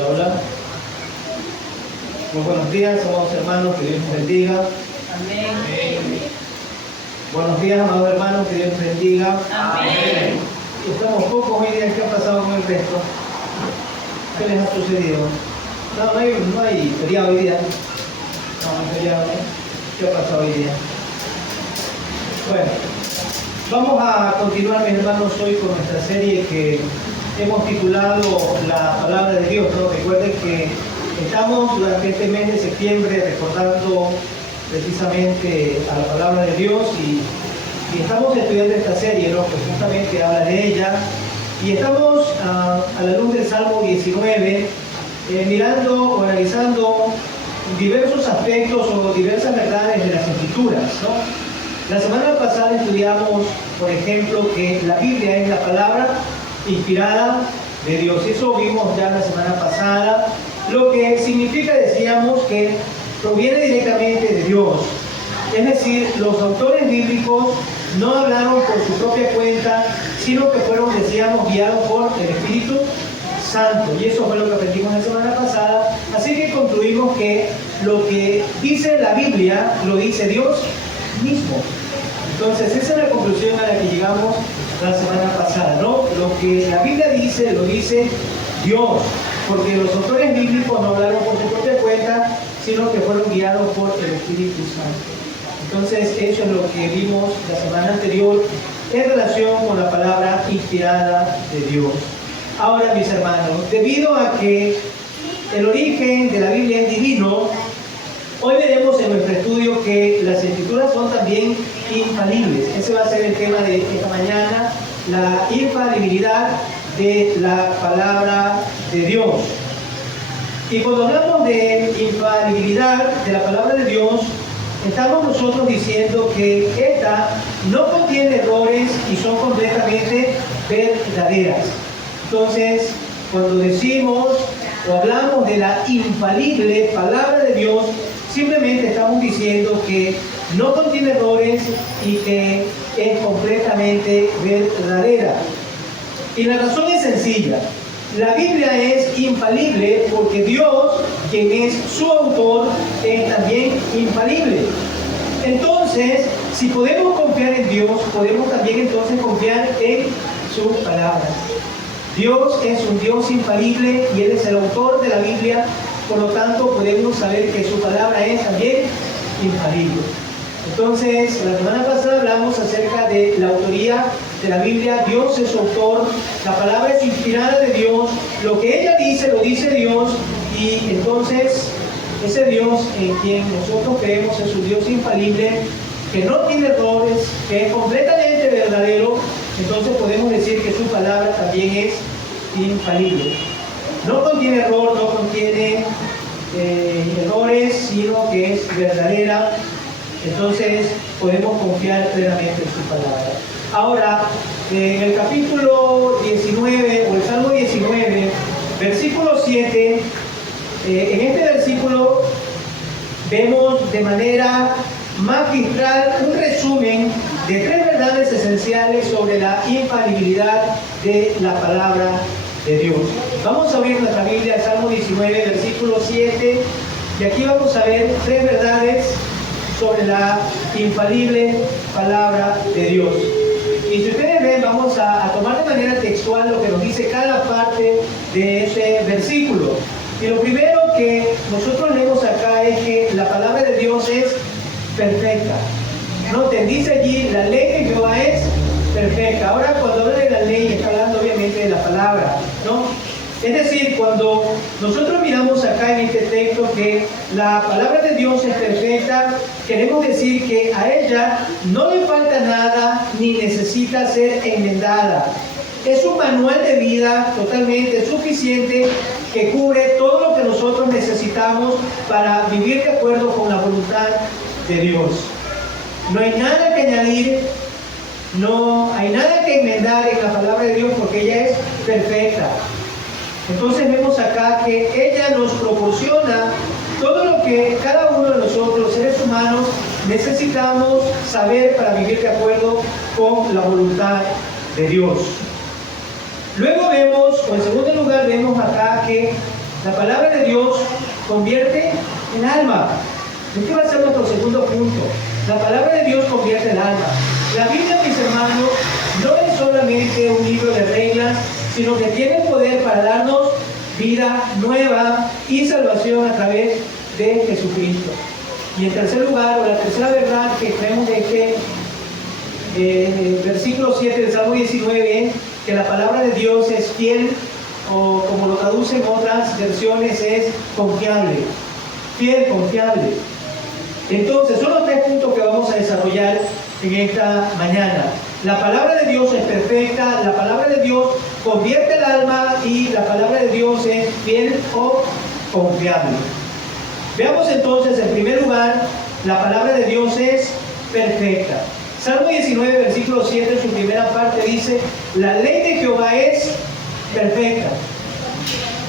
Hola, hola. Muy buenos días, amados hermanos, que Dios nos bendiga. Amén. Buenos días, amados hermanos, que Dios nos bendiga. Amén. Estamos pocos hoy día. ¿Qué ha pasado con el resto? ¿Qué les ha sucedido? No hay feriado hoy día. No hay feriado. ¿Qué ha pasado hoy día? Bueno, vamos a continuar, mis hermanos, hoy con nuestra serie que hemos titulado La Palabra de Dios, ¿no? Recuerden que estamos durante este mes de septiembre recordando precisamente a la Palabra de Dios y estamos estudiando esta serie, ¿no? Que justamente habla de ella, y estamos a la luz del Salmo 19 mirando o analizando diversos aspectos o diversas verdades de las Escrituras, ¿no? La semana pasada estudiamos, por ejemplo, que la Biblia es la palabra inspirada de Dios. Eso vimos ya la semana pasada, lo que significa, decíamos, que proviene directamente de Dios. Es decir, los autores bíblicos no hablaron por su propia cuenta, sino que fueron, decíamos, guiados por el Espíritu Santo. Y eso fue lo que aprendimos la semana pasada. Así que concluimos que lo que dice la Biblia lo dice Dios mismo. Entonces, esa es la conclusión a la que llegamos la semana pasada, ¿no? Lo que la Biblia dice, lo dice Dios, porque los autores bíblicos no hablaron por su propia cuenta, sino que fueron guiados por el Espíritu Santo. Entonces, eso es lo que vimos la semana anterior en relación con la palabra inspirada de Dios. Ahora, mis hermanos, debido a que el origen de la Biblia es divino, hoy veremos en nuestro estudio que las Escrituras son también infalibles. Ese va a ser el tema de esta mañana, la infalibilidad de la palabra de Dios. Y cuando hablamos de infalibilidad de la palabra de Dios, estamos nosotros diciendo que esta no contiene errores y son completamente verdaderas. Entonces, cuando decimos o hablamos de la infalible palabra de Dios, simplemente estamos diciendo que no contiene errores y que es completamente verdadera. Y la razón es sencilla. La Biblia es infalible porque Dios, quien es su autor, es también infalible. Entonces, si podemos confiar en Dios, podemos también entonces confiar en su palabra. Dios es un Dios infalible y Él es el autor de la Biblia. Por lo tanto, podemos saber que su palabra es también infalible. Entonces, la semana pasada hablamos acerca de la autoría de la Biblia. Dios es su autor, la palabra es inspirada de Dios, lo que ella dice, lo dice Dios, y entonces ese Dios en quien nosotros creemos es un Dios infalible, que no tiene errores, que es completamente verdadero. Entonces podemos decir que su palabra también es infalible. No contiene error, no contiene errores, sino que es verdadera. Entonces podemos confiar plenamente en su palabra. Ahora, en el capítulo 19, o el Salmo 19, versículo 7, en este versículo vemos de manera magistral un resumen de tres verdades esenciales sobre la infalibilidad de la palabra de Dios. Vamos a abrir nuestra Biblia, el Salmo 19, versículo 7, y aquí vamos a ver tres verdades sobre la infalible palabra de Dios. Y si ustedes ven, vamos a tomar de manera textual lo que nos dice cada parte de ese versículo. Y lo primero que nosotros leemos acá es que la palabra de Dios es perfecta. Noten, dice allí, la ley de Jehová es perfecta. Ahora, cuando habla de la ley, está hablando obviamente de la palabra, ¿no? Es decir, cuando nosotros miramos acá en este texto que la palabra de Dios es perfecta, queremos decir que a ella no le falta nada ni necesita ser enmendada. Es un manual de vida totalmente suficiente que cubre todo lo que nosotros necesitamos para vivir de acuerdo con la voluntad de Dios. No hay nada que añadir, no hay nada que enmendar en la palabra de Dios porque ella es perfecta. Entonces vemos acá que ella nos proporciona todo lo que cada uno de nosotros, los seres humanos, necesitamos saber para vivir de acuerdo con la voluntad de Dios. Luego vemos, o en segundo lugar, vemos acá que La palabra de Dios convierte el alma. Este va a ser nuestro segundo punto. La palabra de Dios convierte el alma. La Biblia, mis hermanos, no es solamente un libro de reglas, sino que tiene el poder para darnos vida nueva y salvación a través de Jesucristo. Y en tercer lugar, o la tercera verdad que creemos de este versículo 7 del Salmo 19, que la palabra de Dios es fiel, o como lo traducen otras versiones, es confiable. Fiel, confiable. Entonces, son los tres puntos que vamos a desarrollar en esta mañana. La palabra de Dios es perfecta, la palabra de Dios convierte el alma y la palabra de Dios es fiel o confiable. Veamos entonces, en primer lugar, la palabra de Dios es perfecta. Salmo 19, versículo 7, en su primera parte dice: la ley de Jehová es perfecta.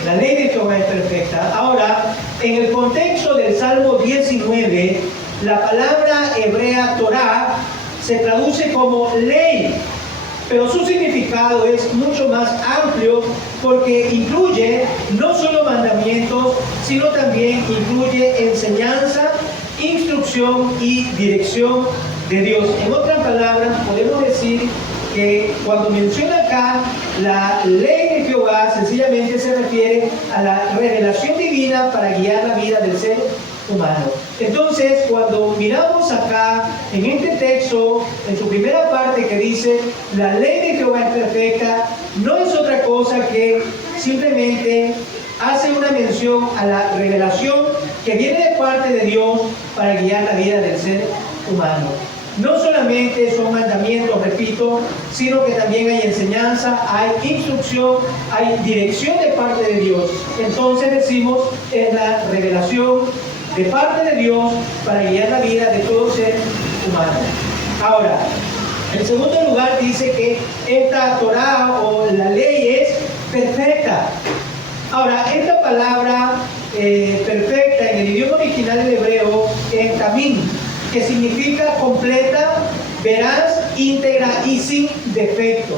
La ley de Jehová es perfecta. Ahora, en el contexto del Salmo 19, la palabra hebrea Torah se traduce como ley, pero su significado es mucho más amplio porque incluye no solo mandamientos, sino también incluye enseñanza, instrucción y dirección de Dios. En otras palabras, podemos decir que cuando menciona acá la ley de Jehová, sencillamente se refiere a la revelación divina para guiar la vida del ser humano. Entonces, cuando miramos acá en este texto, en su primera parte que dice la ley de Jehová es perfecta, no es otra cosa que simplemente hace una mención a la revelación que viene de parte de Dios para guiar la vida del ser humano. No solamente son mandamientos, repito, sino que también hay enseñanza, hay instrucción, hay dirección de parte de Dios. Entonces decimos, es la revelación de parte de Dios para guiar la vida de todo ser humano. Ahora, en segundo lugar dice que esta Torah o la ley es perfecta. Ahora, esta palabra perfecta en el idioma original del hebreo es tamim, que significa completa, veraz, íntegra y sin defecto.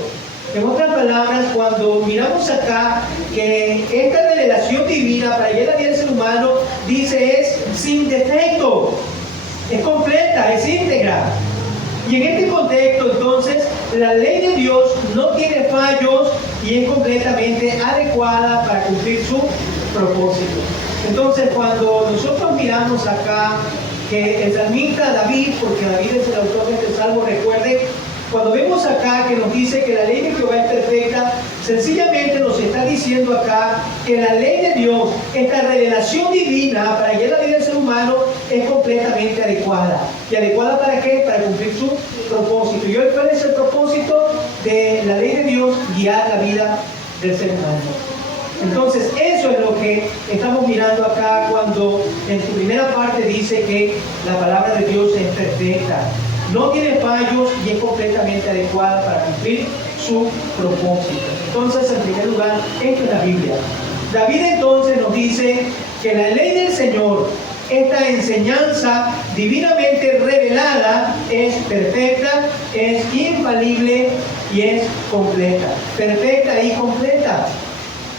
En otras palabras, cuando miramos acá que esta revelación divina para guiar la vida del ser humano, dice es sin defecto, es completa, es íntegra. Y en este contexto, entonces, la ley de Dios no tiene fallos y es completamente adecuada para cumplir su propósito. Entonces, cuando nosotros miramos acá que el salmista David, porque David es el autor de este salmo, recuerden, cuando vemos acá que nos dice que la ley de Jehová es perfecta, sencillamente nos está diciendo acá que la ley de Dios, esta revelación divina para guiar la vida del ser humano, es completamente adecuada. ¿Y adecuada para qué? Para cumplir su propósito. ¿Y hoy cuál es el propósito de la ley de Dios? Guiar la vida del ser humano. Entonces, eso es lo que estamos mirando acá cuando en su primera parte dice que la palabra de Dios es perfecta. No tiene fallos y es completamente adecuada para cumplir su propósito. Entonces, en primer lugar, esto es la Biblia. David entonces nos dice que la ley del Señor, esta enseñanza divinamente revelada, es perfecta, es infalible y es completa. Perfecta y completa.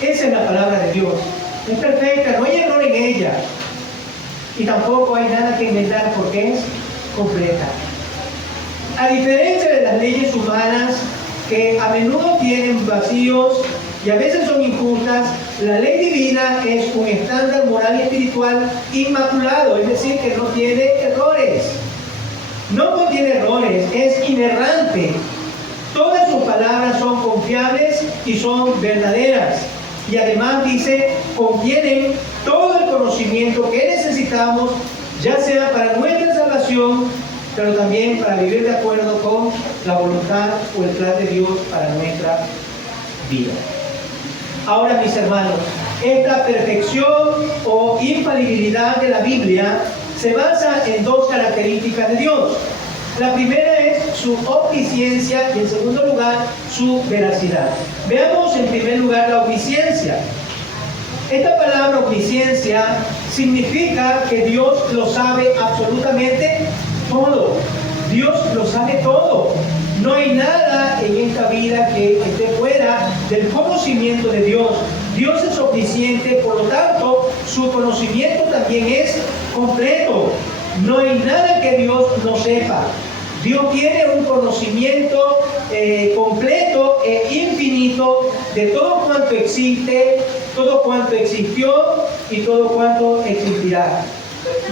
Esa es la palabra de Dios. Es perfecta, no hay error en ella. Y tampoco hay nada que inventar porque es completa. A diferencia de las leyes humanas, que a menudo tienen vacíos y a veces son injustas, la ley divina es un estándar moral y espiritual inmaculado, es decir, que no tiene errores. No contiene errores, es inerrante. Todas sus palabras son confiables y son verdaderas. Y además dice, contienen todo el conocimiento que necesitamos, ya sea para nuestra salvación, pero también para vivir de acuerdo con la voluntad o el plan de Dios para nuestra vida. Ahora, mis hermanos, esta perfección o infalibilidad de la Biblia se basa en dos características de Dios. La primera es su omnisciencia y en segundo lugar su veracidad. Veamos en primer lugar la omnisciencia. Esta palabra omnisciencia significa que Dios lo sabe absolutamente todo. Dios lo sabe todo. No hay nada en esta vida que esté fuera del conocimiento de Dios. Dios es omnisciente, por lo tanto, su conocimiento también es completo. No hay nada que Dios no sepa. Dios tiene un conocimiento completo e infinito de todo cuanto existe, todo cuanto existió y todo cuanto existirá.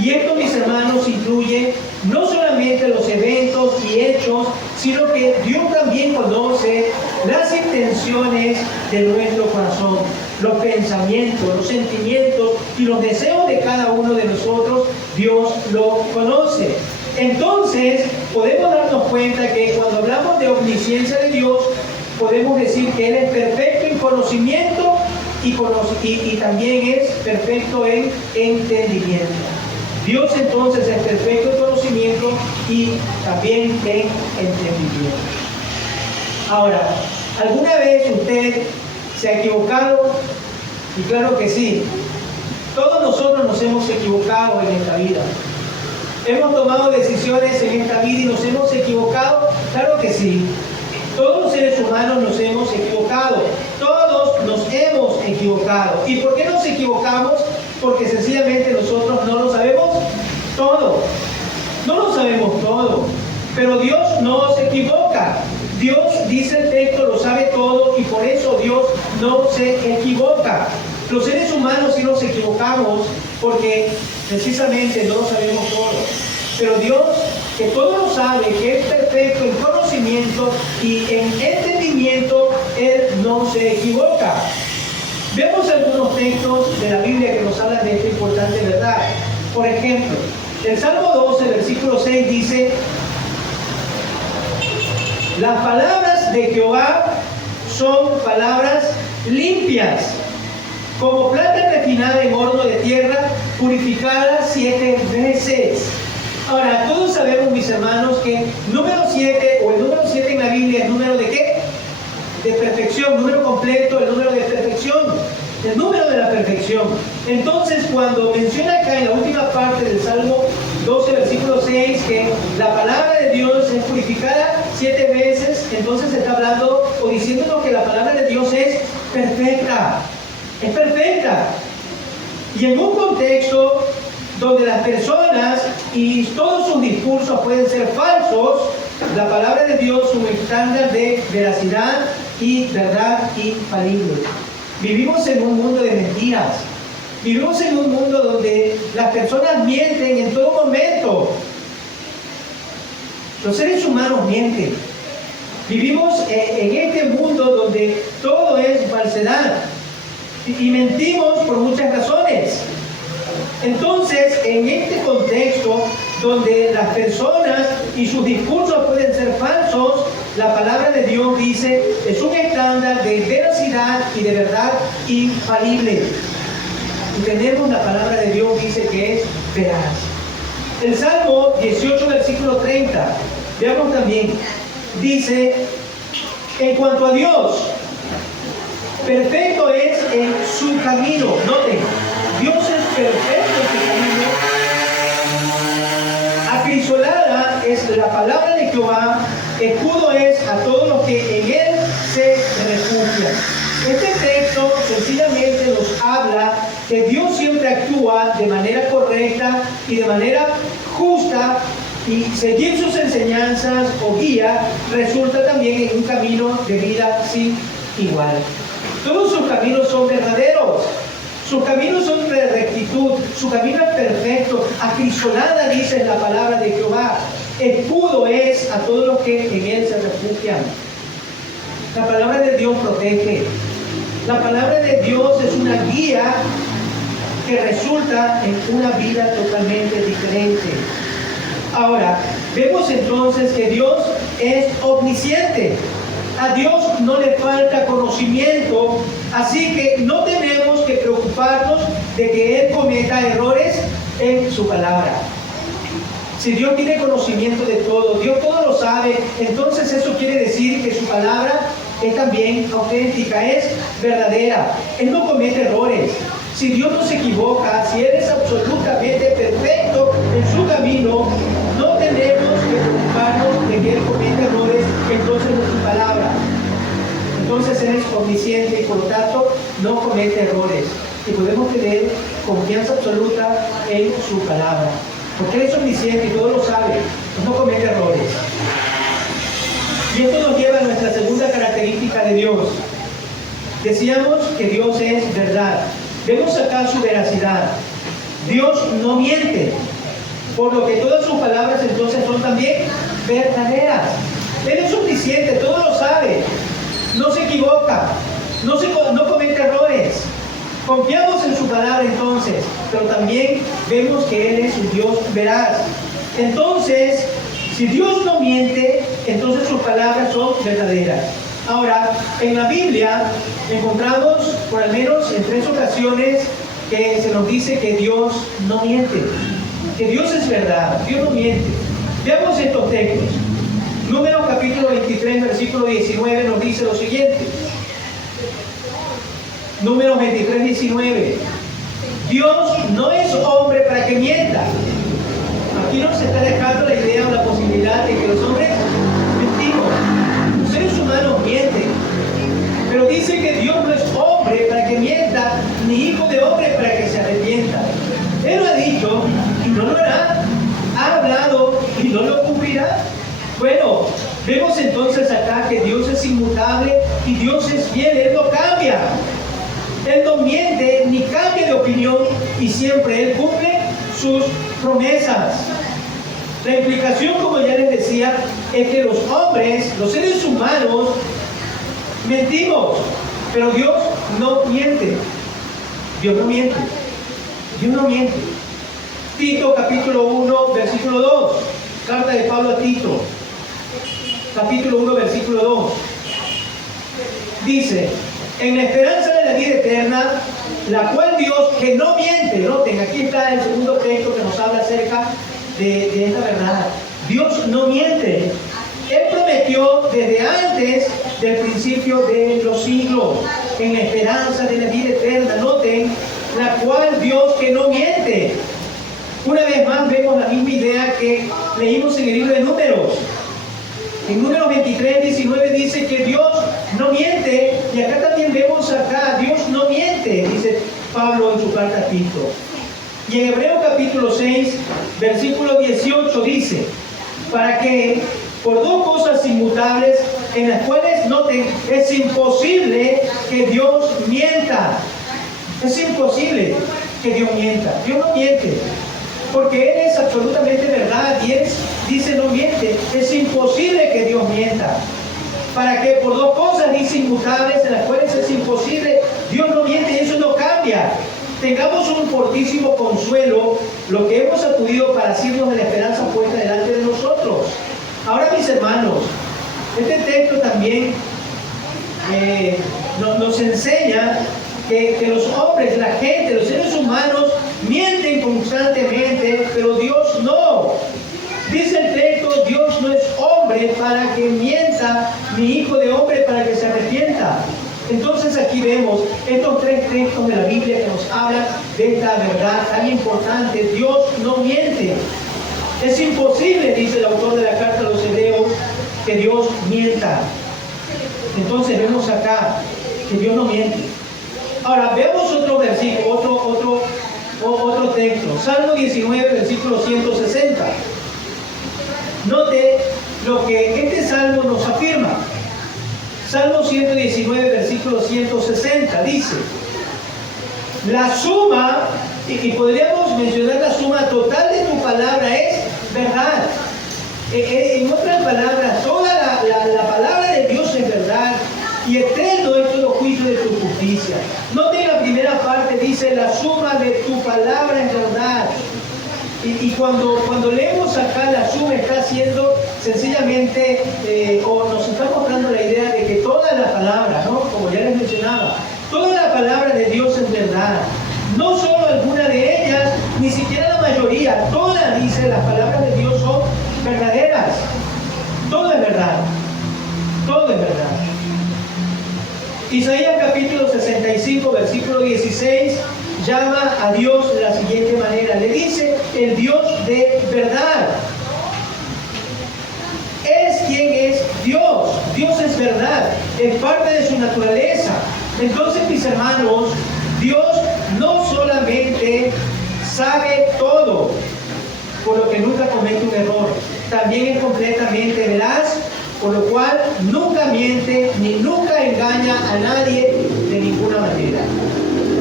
Y esto, mis hermanos, incluye no solamente los eventos y hechos, sino que Dios también conoce las intenciones de nuestro corazón, los pensamientos, los sentimientos y los deseos de cada uno de nosotros. Dios lo conoce. Entonces, podemos darnos cuenta que cuando hablamos de omnisciencia de Dios, podemos decir que Él es perfecto en conocimiento y también es perfecto en entendimiento. Dios entonces es perfecto en conocimiento y también en entendimiento. Ahora, ¿alguna vez usted se ha equivocado? Y claro que sí. Todos nosotros nos hemos equivocado en esta vida. ¿Hemos tomado decisiones en esta vida y nos hemos equivocado? Claro que sí. Todos los seres humanos nos hemos equivocado. Todos nos hemos equivocado. ¿Y por qué nos equivocamos? Porque sencillamente nosotros no lo sabemos todo. No lo sabemos todo. Pero Dios no se equivoca. Dios, dice el texto, lo sabe todo y por eso Dios no se equivoca. Los seres humanos sí nos equivocamos porque precisamente no lo sabemos todo. Pero Dios, que todo lo sabe, que es perfecto en conocimiento y en entendimiento, Él no se equivoca. Vemos algunos textos de la Biblia que nos hablan de esta importante verdad. Por ejemplo, el Salmo 12, versículo 6 dice: las palabras de Jehová son palabras limpias, como plata refinada en horno de tierra, purificada 7 veces. Ahora, todos sabemos, mis hermanos, que número 7, o el número 7 en la Biblia, es número de ¿qué? De perfección, número completo, el número de perfección, el número de la perfección. Entonces, cuando menciona acá en la última parte del Salmo 12, versículo 6, que la palabra de Dios es purificada 7 veces, entonces está hablando o diciéndonos que la palabra de Dios es perfecta. Es perfecta. Y en un contexto donde las personas y todos sus discursos pueden ser falsos, la palabra de Dios es un estándar de veracidad y verdad infalible. Vivimos en un mundo de mentiras. Vivimos en un mundo donde las personas mienten en todo momento. Los seres humanos mienten. Vivimos en este mundo donde todo es falsedad. Y mentimos por muchas razones. Entonces, en este contexto donde las personas y sus discursos pueden ser falsos, la palabra de Dios dice, es un estándar de veracidad y de verdad infalible. Y tenemos la palabra de Dios, dice que es veraz. El Salmo 18, versículo 30, veamos también, dice, en cuanto a Dios, perfecto es en su camino. Noten, Dios es perfecto en su camino. Acrisolada es la palabra de Jehová, escudo es a todos los que en él se refugian. Este texto sencillamente nos habla que Dios siempre actúa de manera correcta y de manera justa, y seguir sus enseñanzas o guía resulta también en un camino de vida sin igual. Todos sus caminos son verdaderos, sus caminos son de rectitud, su camino es perfecto. Acrisolada, dice la palabra de Jehová, escudo es a todos los que en él se refugian. La palabra de Dios protege. La palabra de Dios es una guía que resulta en una vida totalmente diferente. Ahora, vemos entonces que Dios es omnisciente. A Dios no le falta conocimiento, así que no tenemos que preocuparnos de que Él cometa errores en su palabra. Si Dios tiene conocimiento de todo, Dios todo lo sabe, entonces eso quiere decir que su palabra es también auténtica, es verdadera. Él no comete errores. Si Dios no se equivoca, si Él es absolutamente perfecto en su camino, no tenemos que preocuparnos de que Él cometa errores entonces en su palabra. entonces Él es omnisciente y por lo tanto no comete errores. Y podemos tener confianza absoluta en su palabra. Porque Él es omnisciente y todo lo sabe, pues no comete errores. Y esto nos lleva a nuestra segunda característica de Dios. Decíamos que Dios es verdad. Vemos acá su veracidad. Dios no miente, por lo que todas sus palabras entonces son también verdaderas. Él es omnisciente, todo lo sabe, no se equivoca, no comete errores. Confiamos en su palabra entonces, pero también vemos que Él es un Dios veraz. Entonces, si Dios no miente, entonces sus palabras son verdaderas. Ahora, en la Biblia encontramos por al menos en 3 ocasiones que se nos dice que Dios no miente, que Dios es verdad, Dios no miente. Veamos estos textos. Números capítulo 23, versículo 19 nos dice lo siguiente. Números 23, 19. Dios no es hombre para que mienta. Aquí no se está dejando la idea o la posibilidad de que los hombres mentimos. Los seres humanos mienten. Pero dice que Dios no es hombre para que mienta, ni hijo de hombre para que se arrepienta. Él lo ha dicho y no lo hará. Ha hablado y no lo cumplirá. Bueno, vemos entonces acá que Dios es inmutable y Dios es fiel. Él no cambia. Él no miente ni cambia de opinión y siempre Él cumple sus promesas. La implicación, como ya les decía, es que los hombres, los seres humanos, mentimos, pero Dios no miente. Dios no miente. Dios no miente. Tito capítulo 1, versículo 2. Carta de Pablo a Tito. Capítulo 1, versículo 2. Dice, en la esperanza de la vida eterna, la cual Dios, que no miente, noten, aquí está el segundo texto que nos habla acerca de esta verdad. Dios no miente. Él prometió desde antes del principio de los siglos, en la esperanza de la vida eterna, noten, la cual Dios, que no miente. Una vez más vemos la misma idea que leímos en el libro de Números. En Números 23, 19 dice que Dios no miente, y acá también vemos acá, Dios no miente, dice Pablo en su carta a Tito. Y en Hebreo capítulo 6, versículo 18 dice, para que por 2 cosas inmutables, en las cuales, noten, es imposible que Dios mienta. Es imposible que Dios mienta. Dios no miente. Porque Él es absolutamente verdad y Él dice no miente. Es imposible que Dios mienta. Para que por 2 cosas dice inmutables, en las cuales es imposible, Dios no miente y eso no cambia. Tengamos un fortísimo consuelo, lo que hemos acudido para asirnos de la esperanza puesta delante de nosotros. Ahora, mis hermanos, este texto también nos enseña que los hombres, la gente, los seres humanos mienten constantemente, pero Dios no. Dice el texto, Dios no es hombre para que mienta, ni hijo de hombre para que se arrepienta. Entonces aquí vemos estos 3 textos de la Biblia que nos hablan de esta verdad tan importante. Dios no miente. Es imposible, dice el autor de la carta a los Hebreos, que Dios mienta. Entonces vemos acá que Dios no miente. Ahora, veamos otro versículo, otro texto. Salmo 19, versículo 160. Note lo que este salmo nos afirma. Salmo 119, versículo 160, dice, la suma, y podríamos mencionar la suma total de tu palabra es verdad. En otras palabras, toda la palabra de Dios es verdad y eterno es todo juicio de tu justicia. Noten la primera parte, dice, la suma de tu palabra es verdad. Y cuando leemos acá la suma está haciendo sencillamente, o nos está mostrando la idea de que toda la palabra, ¿no? Como ya les mencionaba, toda la palabra de Dios es verdad. No solo alguna de ellas, ni siquiera la mayoría, todas, dice, las palabras de Dios son verdaderas. Todo es verdad. Todo es verdad. Isaías capítulo 65, versículo 16, llama a Dios de la siguiente manera. Le dice, el Dios de verdad. Es quien es Dios. Dios es verdad. es parte de su naturaleza. Entonces, mis hermanos, Dios no solamente sabe todo, por lo que nunca comete un error, también es completamente veraz, por lo cual nunca miente ni nunca engaña a nadie de ninguna manera.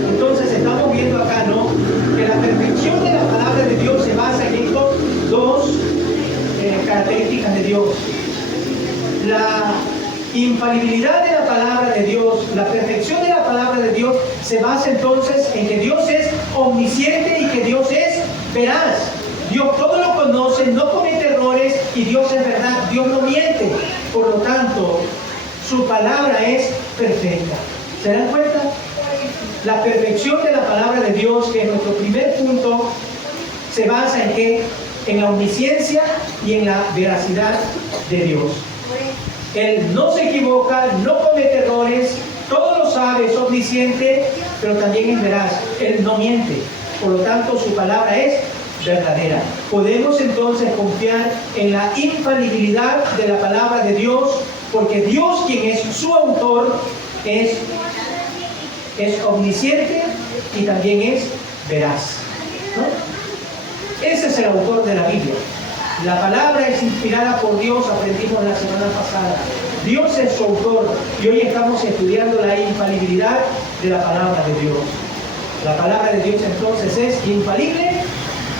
Entonces estamos viendo acá, ¿no?, que la perfección de la palabra de Dios se basa en estas dos características de Dios. La infalibilidad de la palabra de Dios, la perfección de la palabra de Dios se basa entonces en que Dios es omnisciente y que Dios es veraz. Dios todo lo conoce, no comete errores y Dios es verdad, Dios no miente. Por lo tanto, su palabra es perfecta. ¿Se dan cuenta? La perfección de la palabra de Dios, que es nuestro primer punto, se basa en ¿qué? En la omnisciencia y en la veracidad de Dios. Él no se equivoca, no comete errores, todo lo sabe, es omnisciente, pero también es veraz. Él no miente. Por lo tanto, su palabra es verdadera. Podemos entonces confiar en la infalibilidad de la palabra de Dios, porque Dios, quien es su autor, es omnisciente y también es veraz, ¿no? Ese es el autor de la Biblia. La palabra es inspirada por Dios, aprendimos la semana pasada. Dios es su autor y hoy estamos estudiando la infalibilidad de la palabra de Dios. La palabra de Dios entonces es infalible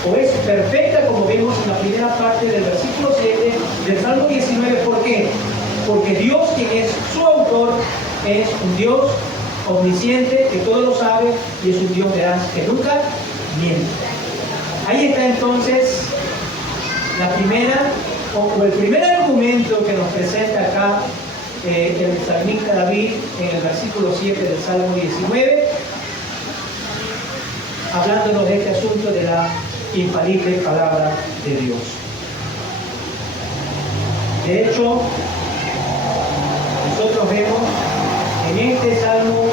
o es perfecta, como vimos en la primera parte del versículo 7 del Salmo 19. ¿Por qué? Porque Dios, quien es su autor, es un Dios omnisciente, que todo lo sabe, y es un Dios veraz, que nunca miente. Ahí está entonces la primera, o el primer argumento que nos presenta acá el salmista David en el versículo 7 del Salmo 19, hablándonos de este asunto de la infalible palabra de Dios. De hecho, nosotros vemos en este Salmo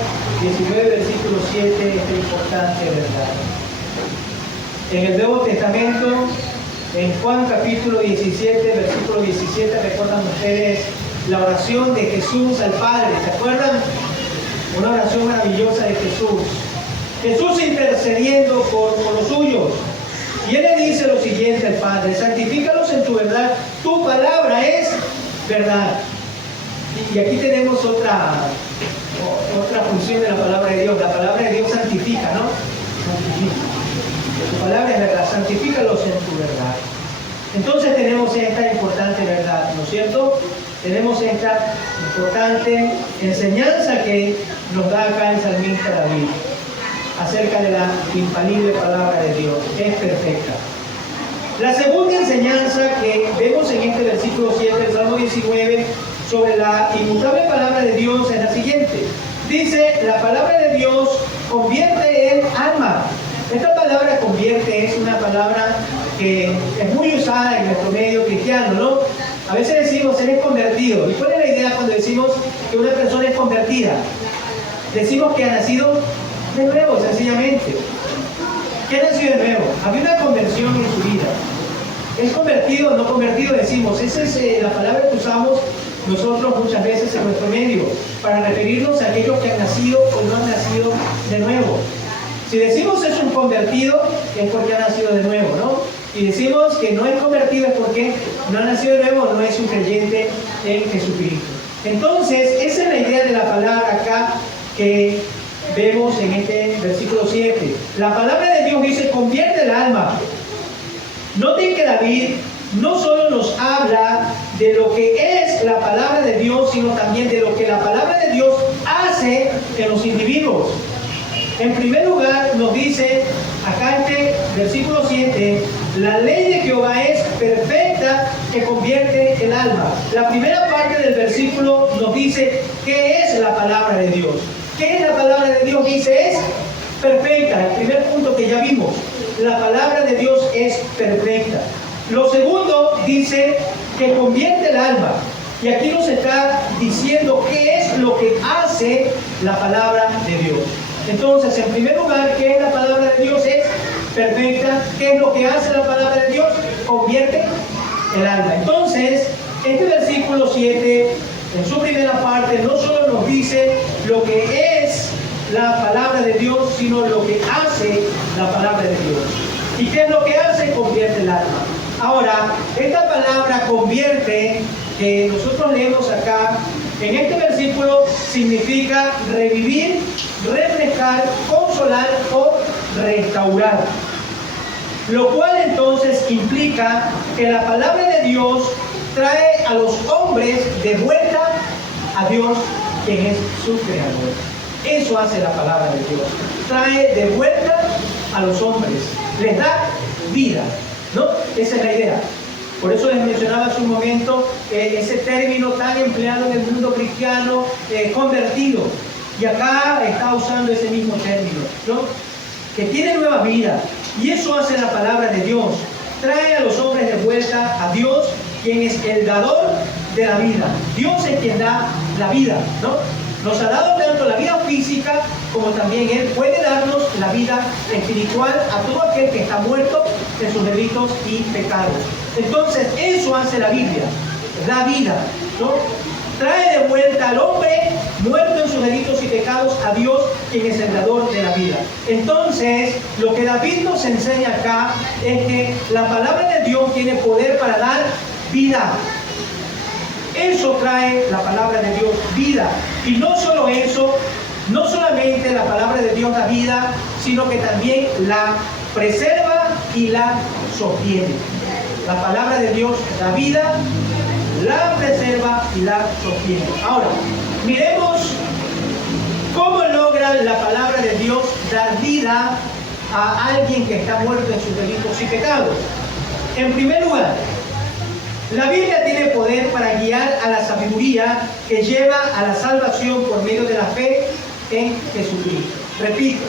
19, versículo 7, esta importante verdad. En el Nuevo Testamento, en Juan capítulo 17, versículo 17, recuerdan ustedes la oración de Jesús al Padre, ¿se acuerdan? Una oración maravillosa de Jesús. Jesús intercediendo por los suyos. Y Él le dice lo siguiente al Padre: santifícalos en tu verdad, tu palabra es verdad. Y aquí tenemos otra función de la palabra de Dios. La palabra de Dios santifica, ¿no? Santifica. Tu palabra es verdad, santifícalos en tu verdad. Entonces tenemos esta importante verdad, ¿no es cierto? Tenemos esta importante enseñanza que nos da acá el salmista David acerca de la infalible palabra de Dios. Es perfecta. La segunda enseñanza que vemos en este versículo 7 del Salmo 19 sobre la inmutable palabra de Dios es la siguiente. Dice: la palabra de Dios convierte en alma. Esta palabra convierte es una palabra que es muy usada en nuestro medio cristiano, ¿no? A veces decimos eres convertido. ¿Y cuál es la idea cuando decimos que una persona es convertida? Decimos que ha nacido de nuevo, sencillamente. ¿Qué ha nacido de nuevo? Había una conversión en su vida. ¿Es convertido o no convertido? Decimos, esa es la palabra que usamos nosotros muchas veces en nuestro medio para referirnos a aquellos que han nacido o no han nacido de nuevo. Si decimos es un convertido, es porque ha nacido de nuevo, ¿no? Y decimos que no es convertido es porque no ha nacido de nuevo, no es un creyente en Jesucristo. Entonces, esa es la idea de la palabra acá que vemos en este versículo 7. La palabra de Dios dice: convierte el alma. Noten que David no solo nos habla de lo que es la palabra de Dios, sino también de lo que la palabra de Dios hace en los individuos. En primer lugar, nos dice acá este versículo 7, la ley de Jehová es perfecta, que convierte el alma. La primera parte del versículo nos dice qué es la palabra de Dios. ¿Qué es la palabra de Dios? Dice, es perfecta. El primer punto que ya vimos, la palabra de Dios es perfecta. Lo segundo dice que convierte el alma. Y aquí nos está diciendo qué es lo que hace la palabra de Dios. Entonces, en primer lugar, ¿qué es la palabra de Dios? Es perfecta. ¿Qué es lo que hace la palabra de Dios? Convierte el alma. Entonces, este versículo 7, en su primera parte, no solo solo nos dice lo que es la palabra de Dios, sino lo que hace la palabra de Dios. ¿Y qué es lo que hace? Convierte el alma. Ahora, esta palabra convierte, que nosotros leemos acá, en este versículo significa revivir, refrescar, consolar o restaurar. Lo cual entonces implica que la palabra de Dios trae a los hombres de vuelta a Dios, quien es su creador. Eso hace la palabra de Dios. Trae de vuelta a los hombres. Les da vida, ¿no? Esa es la idea. Por eso les mencionaba hace un momento ese término tan empleado en el mundo cristiano, convertido. Y acá está usando ese mismo término, ¿no? Que tiene nueva vida. Y eso hace la palabra de Dios. Trae a los hombres de vuelta a Dios, quien es el dador de la vida. Dios es quien da la vida, ¿no? Nos ha dado tanto la vida física como también Él puede darnos la vida espiritual a todo aquel que está muerto en sus delitos y pecados. Entonces, eso hace la Biblia, da vida, ¿no? Trae de vuelta al hombre muerto en sus delitos y pecados a Dios, quien es el dador de la vida. Entonces, lo que David nos enseña acá es que la palabra de Dios tiene poder para dar vida. Eso trae la palabra de Dios, vida. Y no solo eso, no solamente la palabra de Dios da vida, sino que también la preserva y la sostiene. La palabra de Dios da vida, la preserva y la sostiene. Ahora, miremos cómo logra la palabra de Dios dar vida a alguien que está muerto en sus delitos y pecados. En primer lugar, la Biblia tiene poder para guiar a la sabiduría que lleva a la salvación por medio de la fe en Jesucristo. Repito,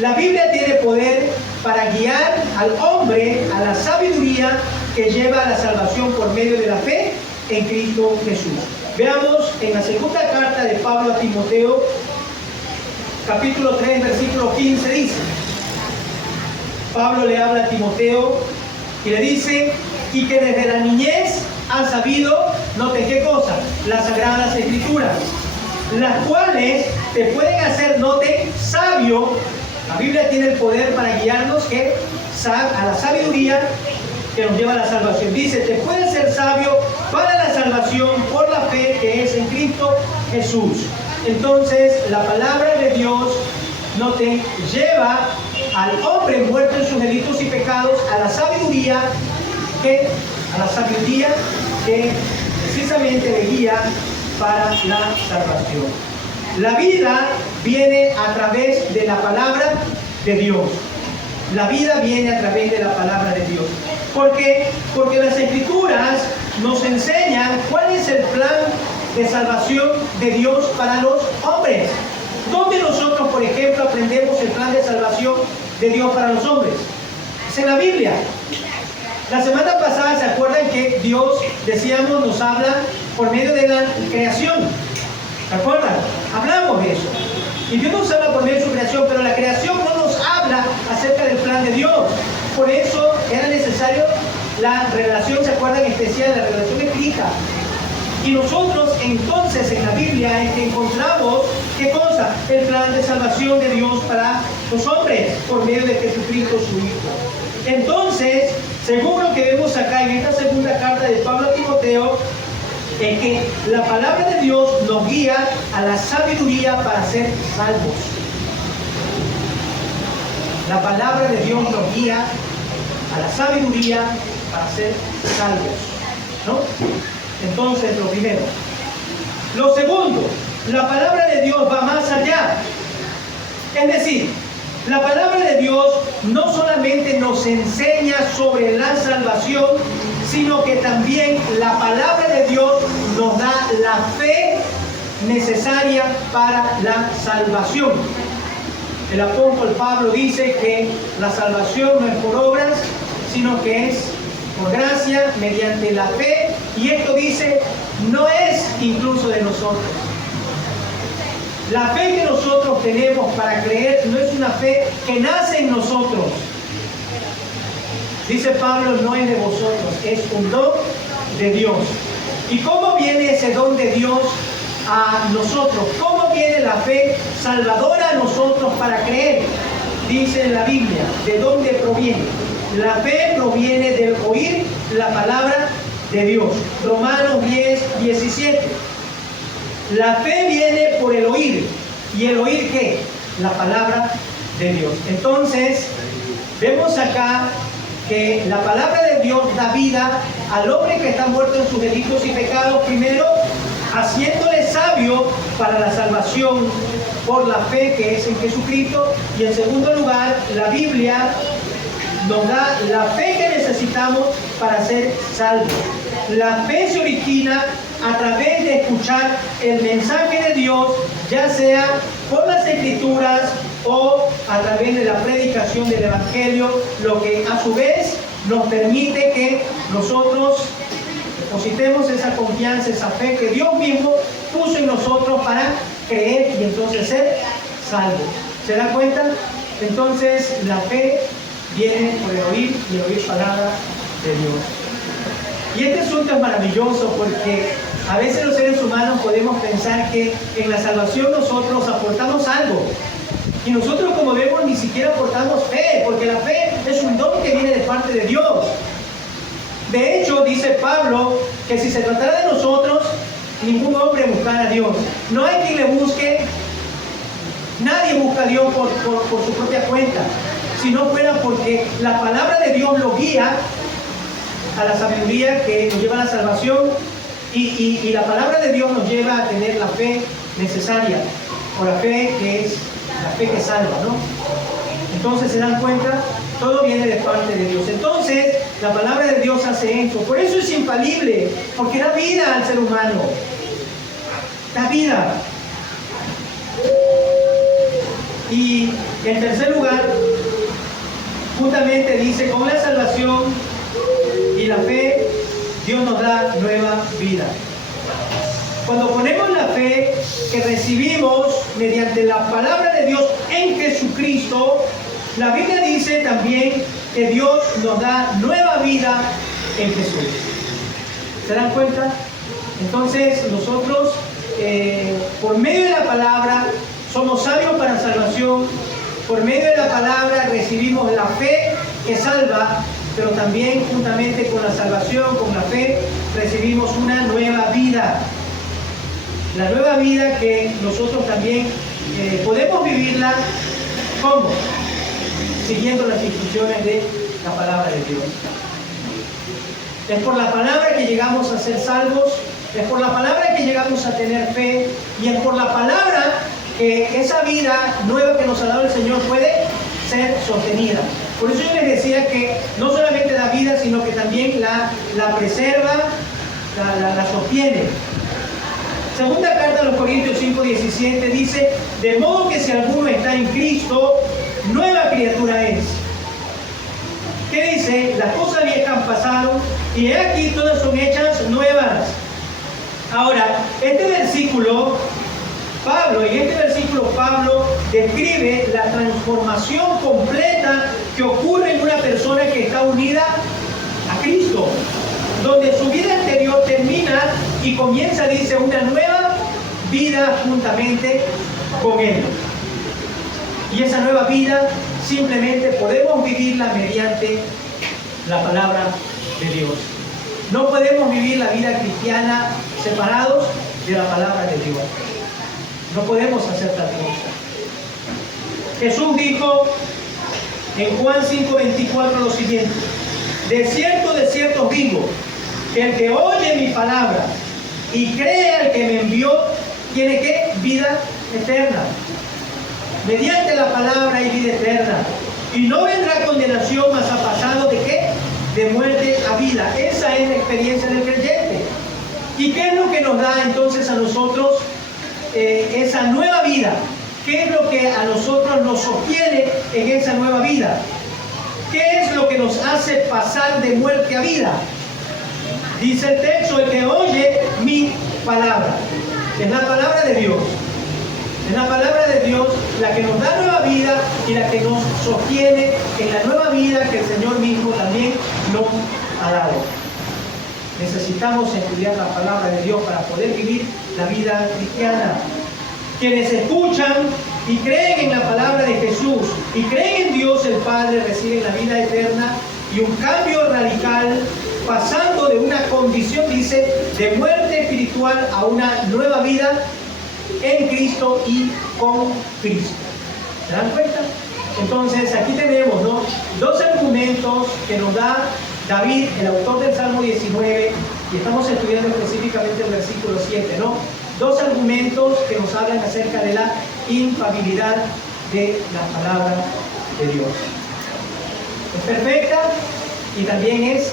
la Biblia tiene poder para guiar al hombre a la sabiduría que lleva a la salvación por medio de la fe en Cristo Jesús. Veamos en la segunda carta de Pablo a Timoteo, capítulo 3, versículo 15, dice: Pablo le habla a Timoteo y le dice: y que desde la niñez has sabido, note qué cosa, las sagradas escrituras, las cuales te pueden hacer, note, sabio. La Biblia tiene el poder para guiarnos a la sabiduría que nos lleva a la salvación. Dice, te puede ser sabio para la salvación por la fe que es en Cristo Jesús. Entonces, la palabra de Dios note, lleva al hombre muerto en sus delitos y pecados a la sabiduría que precisamente le guía para la salvación. La vida viene a través de la palabra de Dios. La vida viene a través de la palabra de Dios. ¿Por qué? Porque las Escrituras nos enseñan cuál es el plan de salvación de Dios para los hombres. ¿Dónde nosotros, por ejemplo, aprendemos el plan de salvación de Dios para los hombres? Es en la Biblia. La semana pasada, ¿se acuerdan que Dios, decíamos, nos habla por medio de la creación? ¿Se acuerdan? Hablamos de eso. Y Dios nos habla por medio de su creación, pero la creación no nos habla acerca del plan de Dios. Por eso era necesario la revelación, ¿se acuerdan? Especial, la revelación escrita. Y nosotros entonces en la Biblia es que encontramos, ¿qué cosa? El plan de salvación de Dios para los hombres por medio de Jesucristo su Hijo. Entonces, según lo que vemos acá en esta segunda carta de Pablo a Timoteo, es que la palabra de Dios nos guía a la sabiduría para ser salvos. La palabra de Dios nos guía a la sabiduría para ser salvos, ¿no? Entonces, lo primero. Lo segundo, la palabra de Dios va más allá. Es decir, la palabra de Dios no solamente nos enseña sobre la salvación, sino que también la palabra de Dios nos da la fe necesaria para la salvación. El apóstol Pablo dice que la salvación no es por obras, sino que es por gracia, mediante la fe, y esto dice, no es incluso de nosotros. La fe que nosotros tenemos para creer no es una fe que nace en nosotros. Dice Pablo, no es de vosotros, es un don de Dios. ¿Y cómo viene ese don de Dios a nosotros? ¿Cómo viene la fe salvadora a nosotros para creer? Dice en la Biblia, ¿de dónde proviene? La fe proviene del oír la palabra de Dios. Romanos 10:17. La fe viene por el oír. ¿Y el oír qué? La palabra de Dios. Entonces, vemos acá que la palabra de Dios da vida al hombre que está muerto en sus delitos y pecados, primero, haciéndole sabio para la salvación por la fe que es en Jesucristo, y en segundo lugar, la Biblia nos da la fe que necesitamos para ser salvos. La fe se origina a través de escuchar el mensaje de Dios, ya sea por las Escrituras o a través de la predicación del Evangelio, lo que a su vez nos permite que nosotros depositemos esa confianza, esa fe que Dios mismo puso en nosotros para creer y entonces ser salvos. ¿Se da cuenta? Entonces la fe viene por el oír y el oír palabra de Dios. Y este asunto es maravilloso porque a veces los seres humanos podemos pensar que en la salvación nosotros aportamos algo. Y nosotros, como vemos, ni siquiera aportamos fe, porque la fe es un don que viene de parte de Dios. De hecho, dice Pablo que si se tratara de nosotros, ningún hombre buscara a Dios. No hay quien le busque, nadie busca a Dios por su propia cuenta, si no fuera porque la palabra de Dios lo guía a la sabiduría que nos lleva a la salvación, y la palabra de Dios nos lleva a tener la fe necesaria, o la fe que es la fe que salva, ¿no? Entonces, ¿se dan cuenta? Todo viene de parte de Dios. Entonces, la palabra de Dios hace esto. Por eso es infalible, porque da vida al ser humano. Da vida. Y en tercer lugar, justamente dice, con la salvación y la fe, Dios nos da nueva vida. Cuando ponemos la fe que recibimos mediante la palabra de Dios en Jesucristo, la Biblia dice también que Dios nos da nueva vida en Jesús. ¿Se dan cuenta? Entonces nosotros, por medio de la palabra, somos sabios para salvación. Por medio de la palabra recibimos la fe que salva, pero también juntamente con la salvación, con la fe, recibimos una nueva vida. La nueva vida que nosotros también podemos vivirla, ¿cómo? Siguiendo las instrucciones de la palabra de Dios. Es por la palabra que llegamos a ser salvos, es por la palabra que llegamos a tener fe, y es por la palabra que esa vida nueva que nos ha dado el Señor puede ser sostenida. Por eso yo les decía que no solamente da vida, sino que también la preserva, la sostiene. Segunda carta a los Corintios 5:17 dice, de modo que si alguno está en Cristo, nueva criatura es. ¿Qué dice? Las cosas viejas pasaron y he aquí todas son hechas nuevas. Ahora, este versículo, Pablo describe la transformación completa que ocurre en una persona que está unida a Cristo, donde su vida anterior termina y comienza, dice, una nueva vida juntamente con Él. Y esa nueva vida simplemente podemos vivirla mediante la palabra de Dios. No podemos vivir la vida cristiana separados de la palabra de Dios. No podemos hacer tal cosa. Jesús dijo en Juan 5:24 lo siguiente: de cierto os digo, que el que oye mi palabra y cree al que me envió, tiene ¿qué? Vida eterna. Mediante la palabra hay vida eterna. Y no vendrá condenación, mas ha pasado ¿de qué? De muerte a vida. Esa es la experiencia del creyente. ¿Y qué es lo que nos da entonces a nosotros esa nueva vida? ¿Qué es lo que a nosotros nos sostiene en esa nueva vida? ¿Qué es lo que nos hace pasar de muerte a vida? Dice el texto, el que oye mi palabra. Es la palabra de Dios. Es la palabra de Dios la que nos da nueva vida y la que nos sostiene en la nueva vida que el Señor mismo también nos ha dado. Necesitamos estudiar la palabra de Dios para poder vivir la vida cristiana. Quienes escuchan y creen en la palabra de Jesús y creen en Dios el Padre reciben la vida eterna y un cambio radical, pasando de una condición, dice, de muerte espiritual a una nueva vida en Cristo y con Cristo. ¿Se dan cuenta? Entonces aquí tenemos, ¿no?, dos argumentos que nos da David, el autor del Salmo 19, y estamos estudiando específicamente el versículo 7, ¿no? Dos argumentos que nos hablan acerca de la infalibilidad de la palabra de Dios. Es perfecta y también es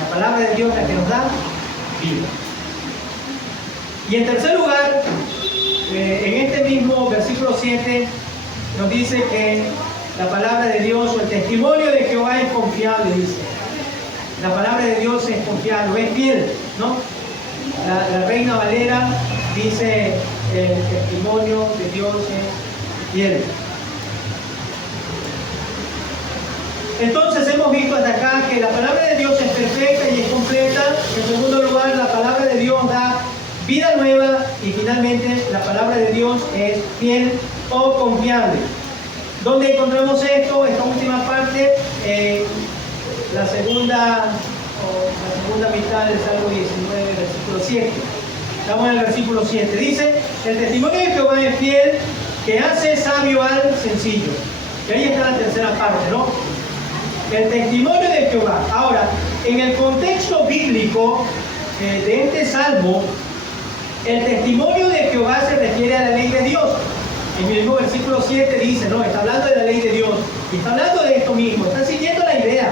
la palabra de Dios la que nos da vida. Y en tercer lugar, en este mismo versículo 7 nos dice que la palabra de Dios o el testimonio de Jehová es confiable, dice. La palabra de Dios es confiable, es fiel, ¿no? La Reina Valera dice el testimonio de Dios es fiel. Entonces hemos visto hasta acá que la palabra de Dios es perfecta y es completa. En segundo lugar, la palabra de Dios da vida nueva y finalmente la palabra de Dios es fiel o confiable. ¿Dónde encontramos esto? Esta última parte, la segunda mitad del Salmo 19, versículo 7. Estamos en el versículo 7. Dice, el testimonio de Jehová es fiel, que hace sabio al sencillo. Y ahí está la tercera parte, ¿no? El testimonio de Jehová. Ahora, en el contexto bíblico de este salmo, el testimonio de Jehová se refiere a la ley de Dios. En el mismo versículo 7 dice, no, está hablando de la ley de Dios, y está hablando de esto mismo, está siguiendo la idea.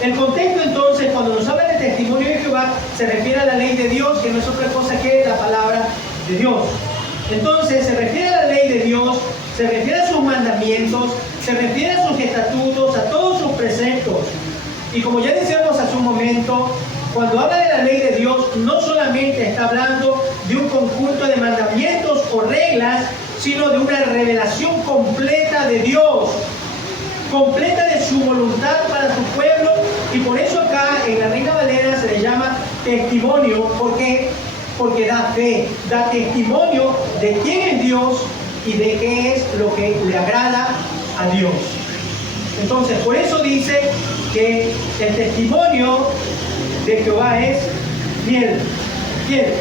El contexto entonces, cuando nos habla del testimonio de Jehová, se refiere a la ley de Dios, que no es otra cosa que la palabra de Dios. Entonces, se refiere a la ley de Dios, se refiere a sus mandamientos, se refiere a sus estatutos, a todos sus preceptos. Y como ya decíamos hace un momento, cuando habla de la ley de Dios, no solamente está hablando de un conjunto de mandamientos o reglas, sino de una revelación completa de Dios, completa de su voluntad para su pueblo, y por eso acá en la Reina Valera se le llama testimonio. ¿Por qué? Porque da fe, da testimonio de quién es Dios y de qué es lo que le agrada a Dios. Entonces, por eso dice que el testimonio de Jehová es fiel, fiel.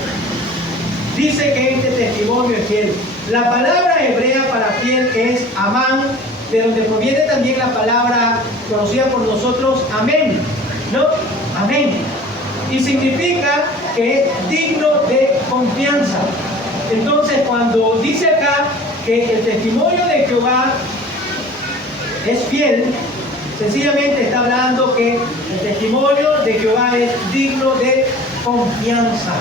Dice que este testimonio es fiel. La palabra hebrea para fiel es amán, de donde proviene también la palabra conocida por nosotros, amén, ¿no? Amén. Y significa que es digno de confianza. Entonces, cuando dice acá que el testimonio de Jehová es fiel, sencillamente está hablando que el testimonio de Jehová es digno de confianza.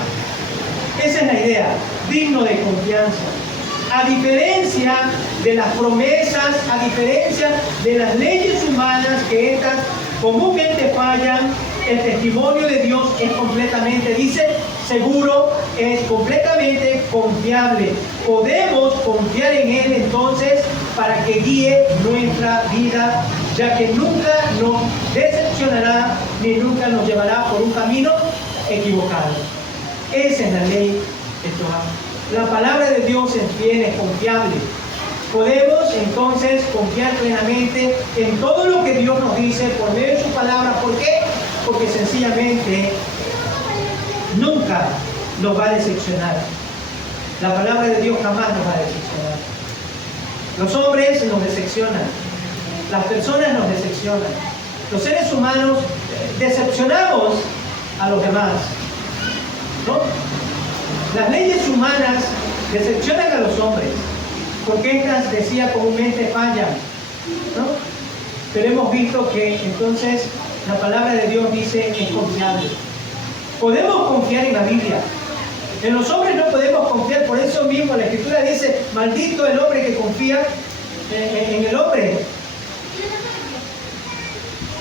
Esa es la idea, digno de confianza. A diferencia de las promesas, a diferencia de las leyes humanas, que estas comúnmente fallan, el testimonio de Dios es completamente, dice, seguro, es completamente confiable. Podemos confiar en Él entonces para que guíe nuestra vida, ya que nunca nos decepcionará ni nunca nos llevará por un camino equivocado. Esa es la ley de Jehová. La palabra de Dios es fiel, es confiable. Podemos entonces confiar plenamente en todo lo que Dios nos dice por medio de su palabra. ¿Por qué? Porque sencillamente nunca nos va a decepcionar. La palabra de Dios jamás nos va a decepcionar. Los hombres nos decepcionan. Las personas nos decepcionan. Los seres humanos decepcionamos a los demás, ¿no? Las leyes humanas decepcionan a los hombres, porque estas, decía, comúnmente fallan, ¿no? Pero hemos visto que entonces la palabra de Dios dice que es confiable. Podemos confiar en la Biblia. En los hombres no podemos confiar, por eso mismo la Escritura dice, maldito el hombre que confía en el hombre.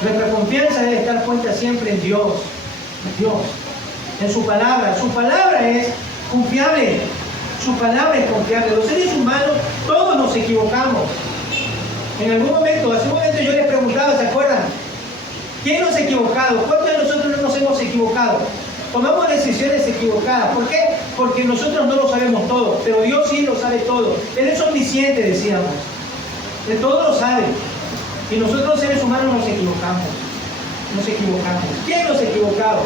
Nuestra confianza debe estar puesta siempre en Dios, en su palabra. Su palabra es confiable. Su palabra es confiable. Los seres humanos, todos nos equivocamos. En algún momento, hace un momento yo les preguntaba, ¿se acuerdan? ¿Quién nos ha equivocado? ¿Cuántos de nosotros no nos hemos equivocado? tomamos decisiones equivocadas. ¿Por qué? Porque nosotros no lo sabemos todo, pero Dios sí lo sabe todo. Él es omnisciente, decíamos. Él todo lo sabe. Y nosotros seres humanos nos equivocamos. Nos equivocamos. ¿Quién nos ha equivocado?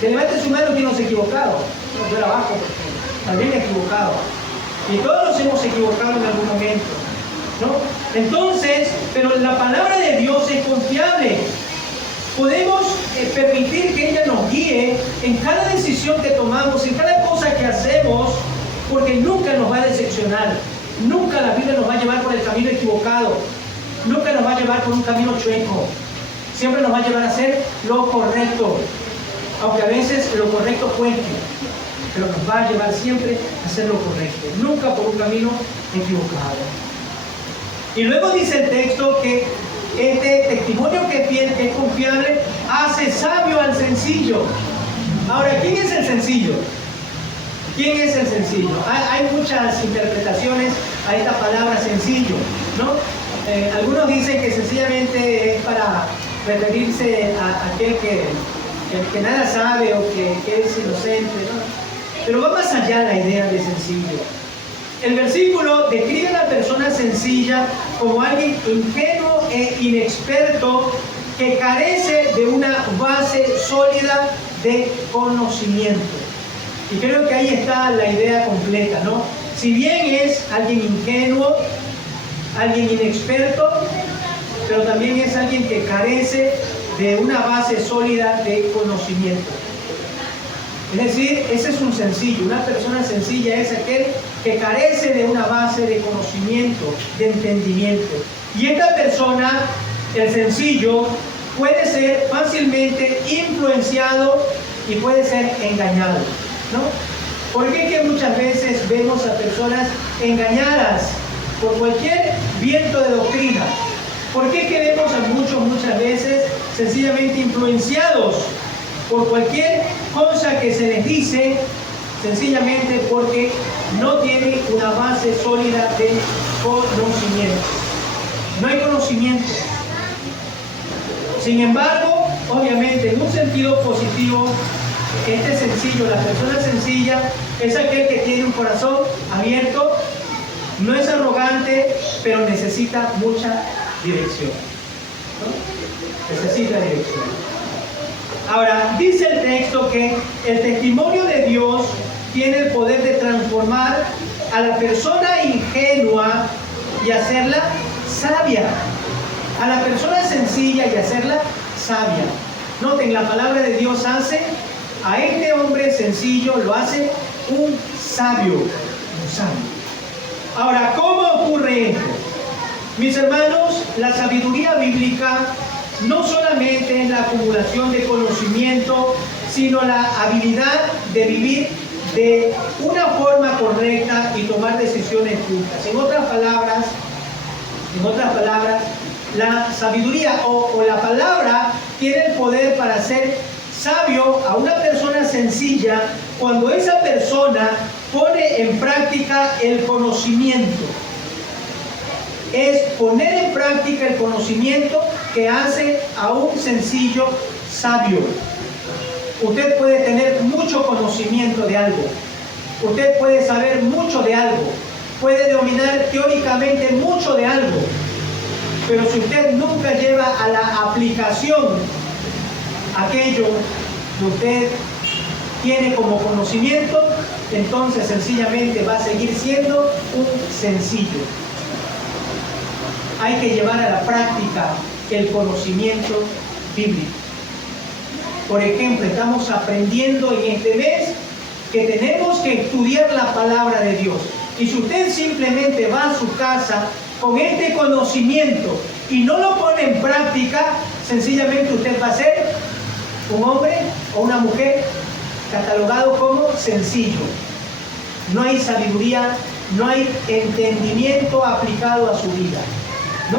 Que levante su mano, ¿quién nos ha equivocado? No, yo era abajo, porque también me he equivocado. Y todos nos hemos equivocado en algún momento, ¿no? Entonces, pero la palabra de Dios es confiable. Podemos permitir que ella nos guíe en cada decisión que tomamos, en cada cosa que hacemos, porque nunca nos va a decepcionar. Nunca la Biblia nos va a llevar por el camino equivocado. Nunca nos va a llevar por un camino chueco. Siempre nos va a llevar a hacer lo correcto. Aunque a veces lo correcto cueste, pero nos va a llevar siempre a hacer lo correcto. Nunca por un camino equivocado. Y luego dice el texto que este testimonio que es confiable hace sabio al sencillo. Ahora, ¿quién es el sencillo? ¿Quién es el sencillo? Hay muchas interpretaciones a esta palabra sencillo, ¿no? Algunos dicen que sencillamente es para referirse a aquel que nada sabe o que es inocente, ¿no? Pero va más allá la idea de sencillo. El versículo describe a la persona sencilla como alguien ingenuo e inexperto que carece de una base sólida de conocimiento. Y creo que ahí está la idea completa, ¿no? Si bien es alguien ingenuo, alguien inexperto, pero también es alguien que carece de una base sólida de conocimiento. Es decir, ese es un sencillo. Una persona sencilla es aquel que carece de una base de conocimiento, de entendimiento. Y esta persona, el sencillo, puede ser fácilmente influenciado y puede ser engañado, ¿no? ¿Por qué que muchas veces vemos a personas engañadas por cualquier viento de doctrina? ¿Por qué que vemos a muchas veces sencillamente influenciados por cualquier cosa que se les dice, sencillamente porque no tienen una base sólida de conocimiento? No hay conocimiento. Sin embargo, obviamente, en un sentido positivo, este sencillo, la persona sencilla, es aquel que tiene un corazón abierto, no es arrogante, pero necesita mucha dirección, ¿no? Necesita dirección. Ahora, dice el texto que el testimonio de Dios tiene el poder de transformar a la persona ingenua y hacerla sabia. A la persona sencilla y hacerla sabia. Noten, la palabra de Dios hace a este hombre sencillo, lo hace un sabio. Un sabio. Ahora, ¿cómo ocurre esto? Mis hermanos, la sabiduría bíblica no solamente es la acumulación de conocimiento, sino la habilidad de vivir de una forma correcta y tomar decisiones justas. En otras palabras, la sabiduría o la palabra tiene el poder para hacer sabio a una persona sencilla cuando esa persona pone en práctica el conocimiento. Es poner en práctica el conocimiento que hace a un sencillo sabio. Usted puede tener mucho conocimiento de algo. Usted puede saber mucho de algo. Puede dominar teóricamente mucho de algo. Pero si usted nunca lleva a la aplicación aquello que usted tiene como conocimiento, entonces sencillamente va a seguir siendo un sencillo. Hay que llevar a la práctica el conocimiento bíblico. Por ejemplo, estamos aprendiendo en este mes que tenemos que estudiar la palabra de Dios. Y si usted simplemente va a su casa con este conocimiento y no lo pone en práctica, sencillamente usted va a ser un hombre o una mujer catalogado como sencillo. No hay sabiduría, no hay entendimiento aplicado a su vida, ¿no?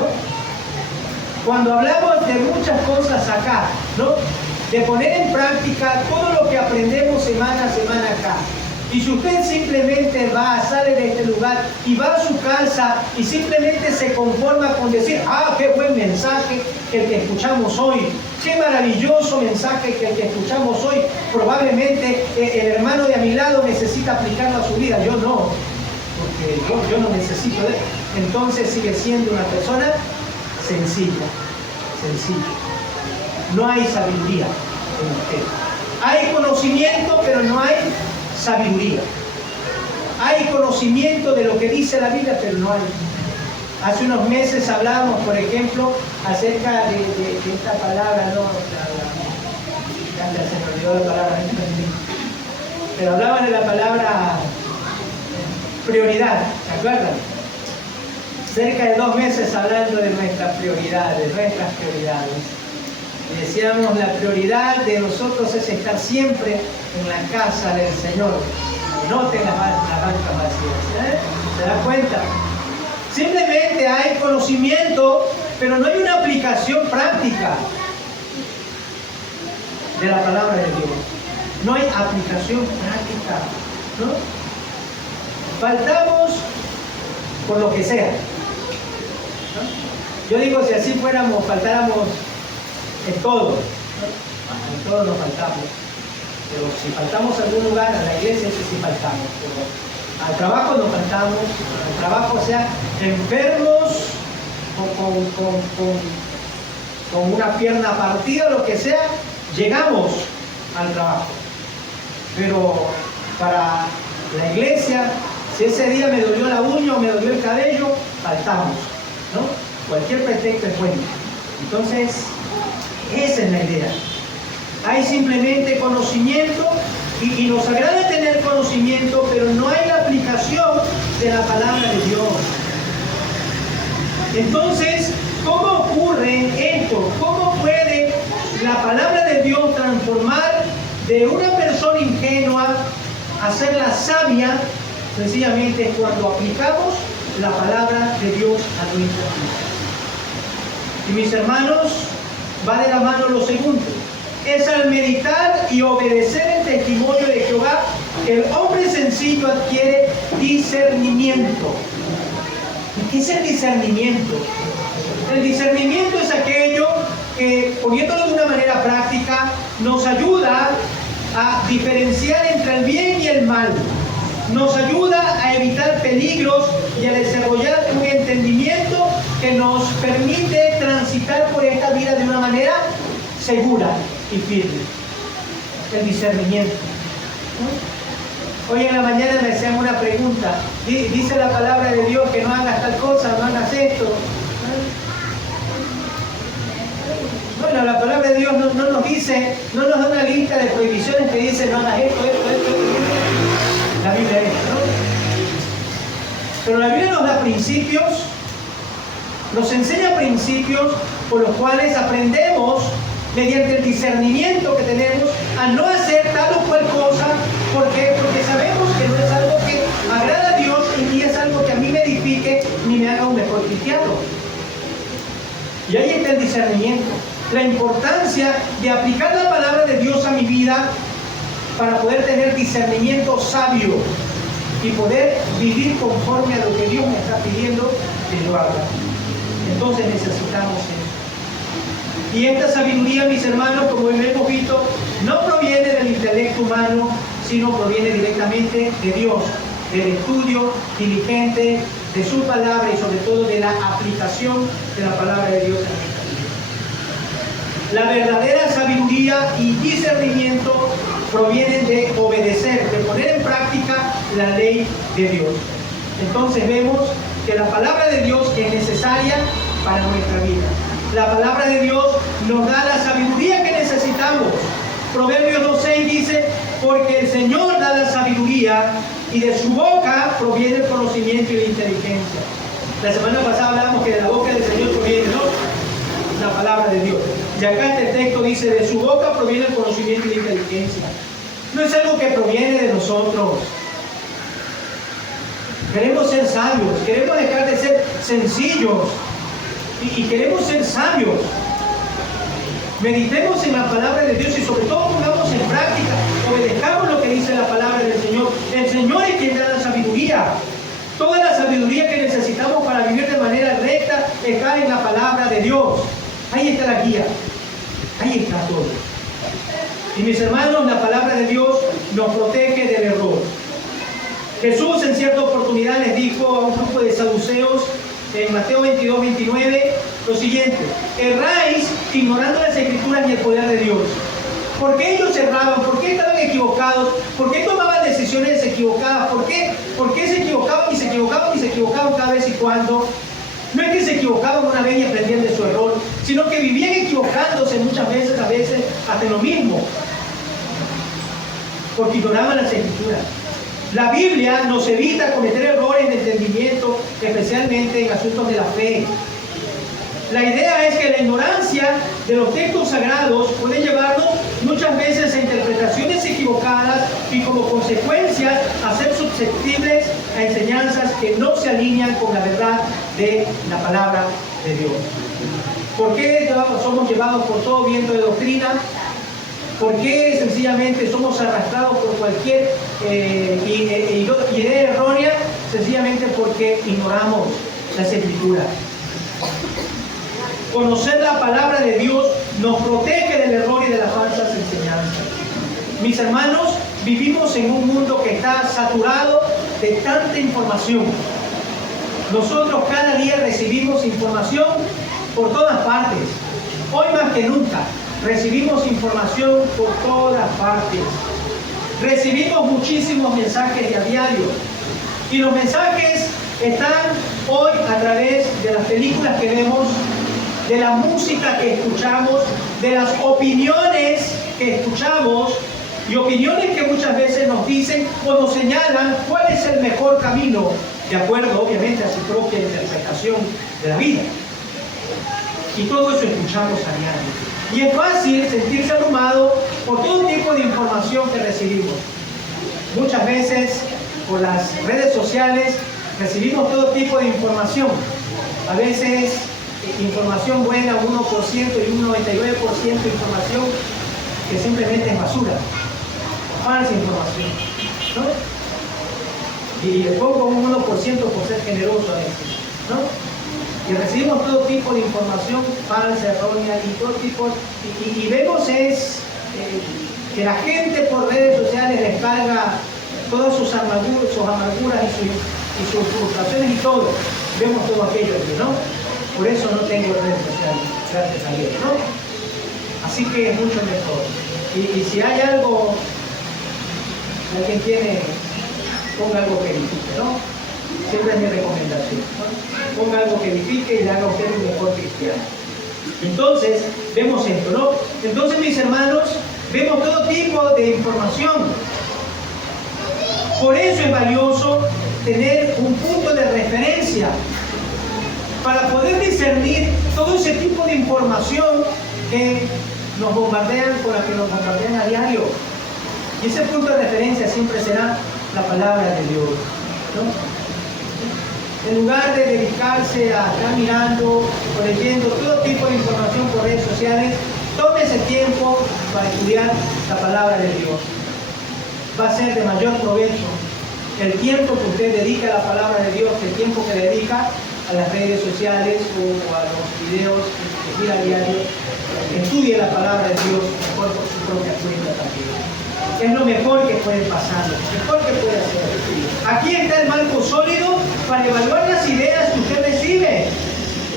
Cuando hablamos de muchas cosas acá, ¿no? De poner en práctica todo lo que aprendemos semana a semana acá. Y si usted simplemente sale de este lugar y va a su casa y simplemente se conforma con decir, qué buen mensaje el que escuchamos hoy, Qué maravilloso mensaje que escuchamos hoy. Probablemente el hermano de a mi lado necesita aplicarlo a su vida. Yo no, porque yo no necesito de él. Entonces sigue siendo una persona sencilla. No hay sabiduría en usted. Hay conocimiento, pero no hay sabiduría. Hay conocimiento de lo que dice la Biblia, pero no hay. Hace unos meses hablábamos, por ejemplo, acerca de esta palabra, ¿no? Se me olvidó la palabra, pero hablaban de la palabra prioridad, ¿se acuerdan? Cerca de 2 meses hablando de nuestras prioridades. Y decíamos, la prioridad de nosotros es estar siempre en la casa del Señor. No tengas las bancas vacías. ¿Se da cuenta? Simplemente hay conocimiento, pero no hay una aplicación práctica de la palabra de Dios. No hay aplicación práctica, ¿no? Faltamos por lo que sea, ¿no? Yo digo, si así fuéramos, faltáramos en todo, ¿no? En todo nos faltamos. Pero si faltamos a algún lugar, a la iglesia, sí faltamos. Pero al trabajo nos faltamos, al trabajo, o sea, enfermos, con una pierna partida, lo que sea, llegamos al trabajo. Pero para la iglesia, si ese día me dolió la uña o me dolió el cabello, faltamos, ¿no? Cualquier pretexto es bueno. Entonces, esa es la idea. Hay simplemente conocimiento y nos agrada tener conocimiento, pero no hay la aplicación de la palabra de Dios. Entonces, ¿cómo ocurre esto? ¿Cómo puede la palabra de Dios transformar de una persona ingenua a hacerla sabia? Sencillamente es cuando aplicamos la palabra de Dios a nuestra vida. Y mis hermanos, va de la mano lo segundo. Es al meditar y obedecer el testimonio de Jehová que el hombre sencillo adquiere discernimiento. ¿Y qué es el discernimiento? El discernimiento es aquello que, poniéndolo de una manera práctica, nos ayuda a diferenciar entre el bien y el mal. Nos ayuda a evitar peligros y a desarrollar un entendimiento que nos permite transitar por esta vida de una manera segura y firme. El discernimiento. Hoy en la mañana me hacían una pregunta. Dice la palabra de Dios que no hagas tal cosa, no hagas esto. Bueno, la palabra de Dios no nos dice, no nos da una lista de prohibiciones que dice no hagas esto. La Biblia es, ¿no? Pero la Biblia nos da principios, nos enseña principios por los cuales aprendemos mediante el discernimiento que tenemos a no hacer tal o cual cosa. ¿Por qué? Porque sabemos que no es algo que agrada a Dios y ni es algo que a mí me edifique ni me haga un mejor cristiano. Y ahí está el discernimiento. La importancia de aplicar la palabra de Dios a mi vida para poder tener discernimiento sabio y poder vivir conforme a lo que Dios me está pidiendo que yo haga. Entonces necesitamos eso. Y esta sabiduría, mis hermanos, como hemos visto, no proviene del intelecto humano, sino proviene directamente de Dios, del estudio diligente de su palabra y sobre todo de la aplicación de la palabra de Dios en nuestra vida. La verdadera sabiduría y discernimiento provienen de obedecer, de poner en práctica la ley de Dios. Entonces vemos que la palabra de Dios es necesaria para nuestra vida. La palabra de Dios nos da la sabiduría que necesitamos. Proverbios 2:6 dice, porque el Señor da la sabiduría y de su boca proviene el conocimiento y la inteligencia. La semana pasada hablábamos que de la boca del Señor proviene, ¿no?, la palabra de Dios. Y acá este texto dice, de su boca proviene el conocimiento y la inteligencia. No es algo que proviene de nosotros. Queremos ser sabios, queremos dejar de ser sencillos y queremos ser sabios. Meditemos en la palabra de Dios y sobre todo pongamos en práctica, obedezcamos lo que dice la palabra del Señor. El Señor es quien da la sabiduría. Toda la sabiduría que necesitamos para vivir de manera recta está en la palabra de Dios. Ahí está la guía. Ahí está todo. Y mis hermanos, la palabra de Dios nos protege del error. Jesús en cierta oportunidad les dijo a un grupo de saduceos en Mateo 22, 29 lo siguiente: erráis ignorando las escrituras y el poder de Dios. ¿Por qué ellos erraban? ¿Por qué estaban equivocados? ¿Por qué tomaban decisiones equivocadas? ¿Por qué se equivocaban y se equivocaban y se equivocaban cada vez y cuando? No es que se equivocaban una vez y aprendían de su error, sino que vivían equivocándose muchas veces, a veces hasta lo mismo, porque ignoraban las escrituras. La Biblia nos evita cometer errores de entendimiento, especialmente en asuntos de la fe. La idea es que la ignorancia de los textos sagrados puede llevarnos muchas veces a interpretaciones equivocadas y como consecuencia a ser susceptibles a enseñanzas que no se alinean con la verdad de la palabra de Dios. ¿Por qué somos llevados por todo viento de doctrina? ¿Por qué sencillamente somos arrastrados por cualquier idea errónea? Sencillamente porque ignoramos las escrituras. Conocer la palabra de Dios nos protege del error y de las falsas enseñanzas. Mis hermanos, vivimos en un mundo que está saturado de tanta información. Nosotros cada día recibimos información por todas partes. Hoy más que nunca recibimos información por todas partes. Recibimos muchísimos mensajes a diario. Y los mensajes están hoy a través de las películas que vemos, de la música que escuchamos, de las opiniones que escuchamos, y opiniones que muchas veces nos dicen o nos señalan cuál es el mejor camino, de acuerdo obviamente a su propia interpretación de la vida. Y todo eso escuchamos a diario. Y es fácil sentirse abrumado por todo tipo de información que recibimos. Muchas veces por las redes sociales recibimos todo tipo de información. A veces información buena, 1% y un 99% de información que simplemente es basura, falsa información, ¿no? Y le pongo un 1% por ser generoso a veces, ¿no? Y recibimos todo tipo de información falsa, errónea y todo tipo, y vemos que la gente por redes sociales descarga todas sus amarguras y sus frustraciones y todo. Vemos todo aquello aquí, ¿no? Por eso no tengo redes sociales, gracias a Dios, ¿no? Así que es mucho mejor. Y si hay algo, alguien tiene, ponga algo que edifique, ¿no? Siempre es mi recomendación, ¿no? Ponga algo que edifique y le haga a usted un mejor cristiano. Entonces, vemos esto, ¿no? Entonces, mis hermanos, vemos todo tipo de información. Por eso es valioso tener un punto de referencia para poder discernir todo ese tipo de información que nos bombardean, con la que nos bombardean a diario. Y ese punto de referencia siempre será la palabra de Dios, ¿no? En lugar de dedicarse a estar mirando o leyendo todo tipo de información por redes sociales, tome ese tiempo para estudiar la palabra de Dios. Va a ser de mayor provecho el tiempo que usted dedica a la palabra de Dios que el tiempo que dedica a las redes sociales o a los videos que mira a diario. Estudie la palabra de Dios mejor por su propia cuenta también. Es lo mejor que puede pasar, lo mejor que puede hacer. Aquí está el marco sólido para evaluar las ideas que usted recibe.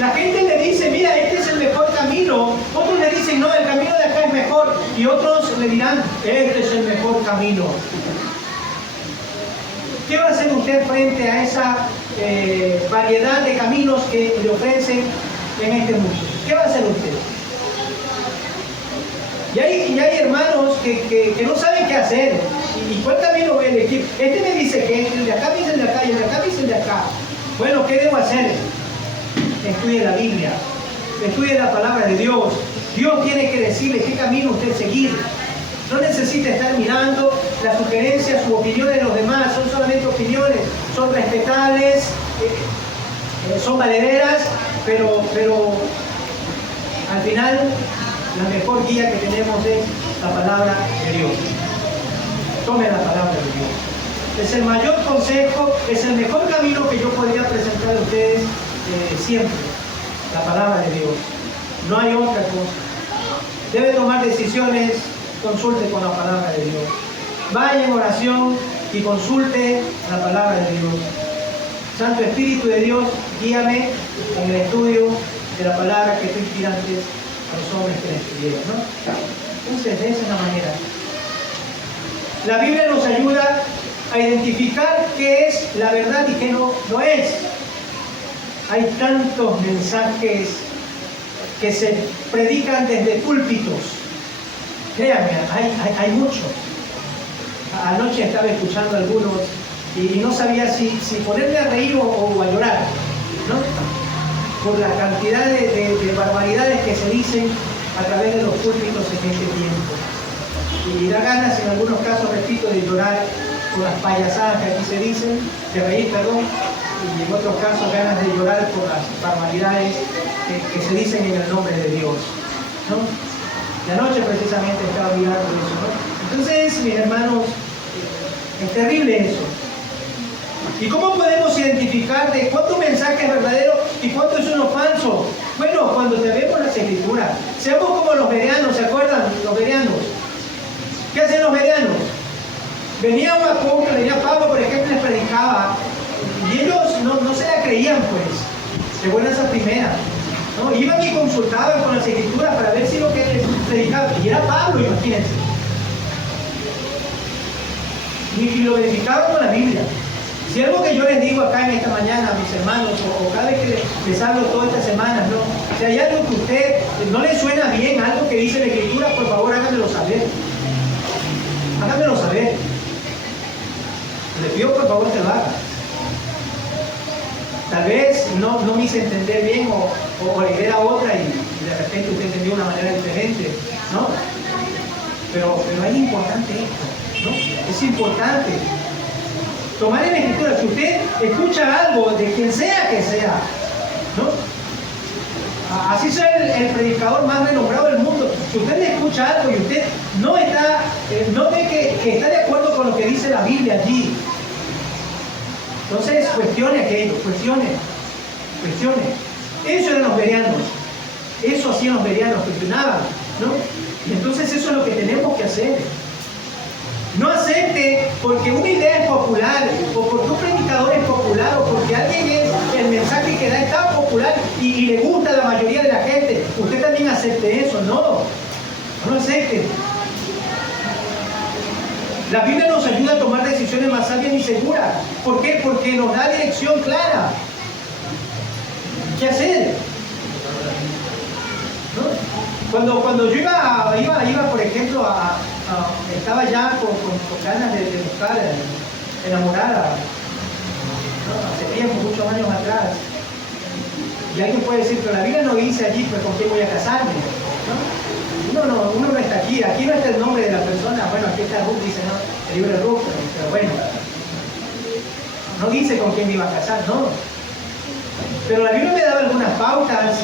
La gente le dice, mira, este es el mejor camino. Otros le dicen, no, el camino de acá es mejor. Y otros le dirán, este es el mejor camino. ¿Qué va a hacer usted frente a esa variedad de caminos que le ofrecen en este mundo? ¿Qué va a hacer usted? Y hay hermanos que no saben qué hacer. ¿Y cuál camino voy a elegir? Este me dice que el de acá dice el de acá y el de acá dice el de acá. Bueno, ¿qué debo hacer? Estudie la Biblia. Estudie la palabra de Dios. Dios tiene que decirle qué camino usted seguir. No necesita estar mirando las sugerencias u opiniones de los demás. Son solamente opiniones. Son respetables. Son valederas. Pero al final la mejor guía que tenemos es la palabra de Dios. Tome la palabra de Dios. Es el mayor consejo, es el mejor camino que yo podría presentar a ustedes siempre. La palabra de Dios. No hay otra cosa. debe tomar decisiones, consulte con la palabra de Dios. Vaya en oración y consulte la palabra de Dios. Santo Espíritu de Dios, guíame en el estudio de la palabra que tú inspiraste a los hombres que la escribieron, ¿no? Entonces, de esa es la manera. La Biblia nos ayuda a identificar qué es la verdad y qué no es. Hay tantos mensajes que se predican desde púlpitos. Créanme, hay muchos. Anoche estaba escuchando algunos y no sabía si ponerme a reír o a llorar, ¿no? Por la cantidad de barbaridades que se dicen a través de los púlpitos en este tiempo. Y da ganas, en algunos casos, repito, de llorar por las payasadas que aquí se dicen, de reír, perdón, y en otros casos ganas de llorar por las barbaridades que se dicen en el nombre de Dios, ¿no? Y anoche precisamente estaba mirando eso, ¿no? Entonces, mis hermanos, es terrible eso. ¿Y cómo podemos identificar de cuánto mensaje es verdadero y cuánto es uno falso? Bueno, cuando te vemos las escrituras, seamos como los bereanos, ¿se acuerdan? Los bereanos. ¿Qué hacen los bereanos? Venía un apóstol, venía Pablo, por ejemplo, les predicaba, y ellos no se la creían, pues, de buenas a primeras, ¿no? Iban y consultaban con las escrituras para ver si lo que les predicaba, y era Pablo, imagínense. Y lo verificaban con la Biblia. Si algo que yo les digo acá en esta mañana a mis hermanos, o cada vez que les hablo todas estas semanas, ¿no? Si hay algo que a usted no le suena bien, algo que dice la escritura, por favor háganmelo saber. Háganmelo saber. Le pido por favor que lo haga. Tal vez no me hice entender bien o la idea era otra y de repente usted entendió de una manera diferente, ¿no? Pero es importante esto, ¿no? Es importante tomar en la escritura. Si usted escucha algo de quien sea que sea, ¿no? Así sea el predicador más renombrado del mundo, si usted le escucha algo y usted no ve que está de acuerdo con lo que dice la Biblia allí, entonces cuestione aquello, cuestione. Eso eran los bereanos, eso hacían los bereanos, cuestionaban, ¿no? Y entonces eso es lo que tenemos que hacer. No acepte porque una idea es popular, o porque un predicador es popular, o porque alguien el mensaje que da es tan popular y le gusta a la mayoría de la gente. Usted también acepte eso, no lo acepte. La Biblia nos ayuda a tomar decisiones más sabias y seguras. ¿Por qué? Porque nos da dirección clara. ¿Qué hacer? ¿No? Cuando yo iba por ejemplo, estaba ya con ganas de buscar enamorada, ¿no? Hace tiempo, muchos años atrás. Y alguien puede decir, pero la Biblia no dice allí, pues con quién voy a casarme, ¿no? Uno no está aquí no está el nombre de la persona. Bueno, aquí está Ruth, dice, ¿no? El libro de Ruth, pero bueno, no dice con quién me iba a casar, no. Pero la Biblia me daba algunas pautas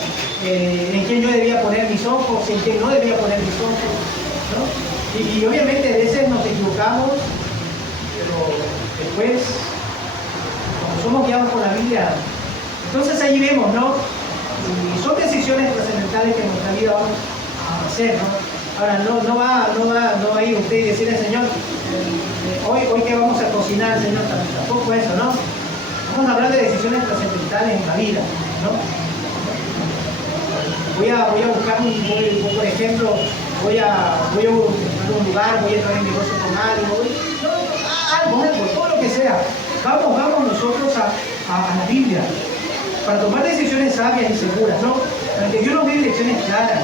en quién yo debía poner mis ojos, en quién no debía poner mis ojos, ¿no? Y obviamente a veces nos equivocamos, pero después, como somos guiados por la Biblia, entonces allí vemos, ¿no? Y son decisiones trascendentales que en nuestra vida vamos a hacer, ¿no? Ahora, no va a ir usted y decirle, Señor, hoy que vamos a cocinar, Señor, tampoco eso, ¿no? Vamos a hablar de decisiones trascendentales en la vida, ¿no? Voy a buscar por ejemplo, voy a buscar un lugar, voy a entrar en negocio con algo, todo lo que sea. Vamos nosotros a la Biblia para tomar decisiones sabias y seguras, ¿no? Para que Dios nos dé direcciones claras.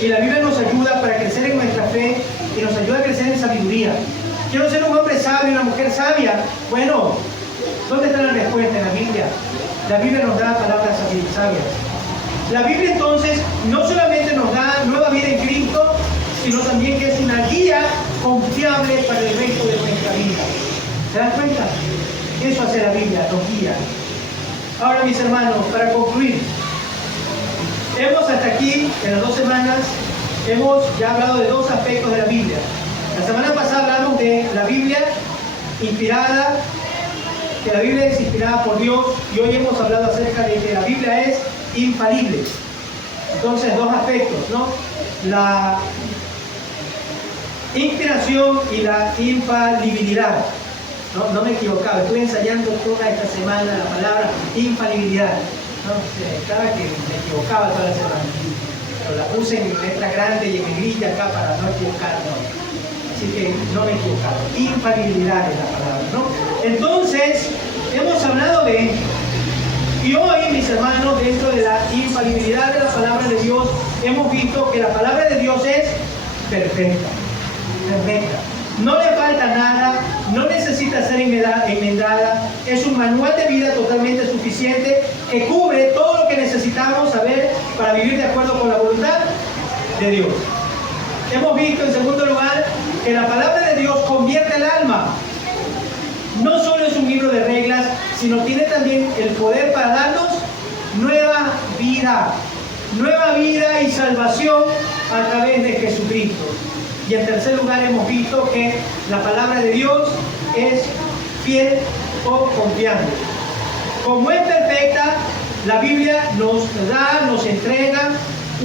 Y la Biblia nos ayuda para crecer en nuestra fe y nos ayuda a crecer en sabiduría. Quiero ser un hombre sabio, una mujer sabia. Bueno, ¿dónde está la respuesta en la Biblia? La Biblia nos da palabras sabias. La Biblia entonces no solamente nos da nueva vida en Cristo, sino también que es una guía confiable para el resto de nuestra vida. ¿Se dan cuenta? Eso hace la Biblia, nos guía. Ahora, mis hermanos, para concluir, hemos hasta aquí, en las 2 semanas, hemos ya hablado de 2 aspectos de la Biblia. La semana pasada hablamos de la Biblia inspirada, que la Biblia es inspirada por Dios, y hoy hemos hablado acerca de que la Biblia es infalible. Entonces, dos aspectos, ¿no? La inspiración y la infalibilidad. No me equivocaba, estuve ensayando toda esta semana la palabra infalibilidad. ¿No? Cada vez que me equivocaba toda la semana. Pero la puse en letra grande y en negrilla acá para no equivocarme. Así que no me he equivocado. Infalibilidad es la palabra, ¿no? Entonces, hemos hablado de esto. Y hoy, mis hermanos, dentro de la infalibilidad de la palabra de Dios, hemos visto que la palabra de Dios es perfecta. Perfecta. No le falta nada, no necesita ser enmendada. Es un manual de vida totalmente suficiente que cubre todo lo que necesitamos saber para vivir de acuerdo con la voluntad de Dios. Hemos visto, en segundo lugar, que la palabra de Dios convierte el alma. No solo es un libro de reglas, sino tiene también el poder para darnos nueva vida y salvación a través de Jesucristo. Y en tercer lugar hemos visto que la palabra de Dios es fiel o confiable. Como es perfecta, la Biblia nos entrega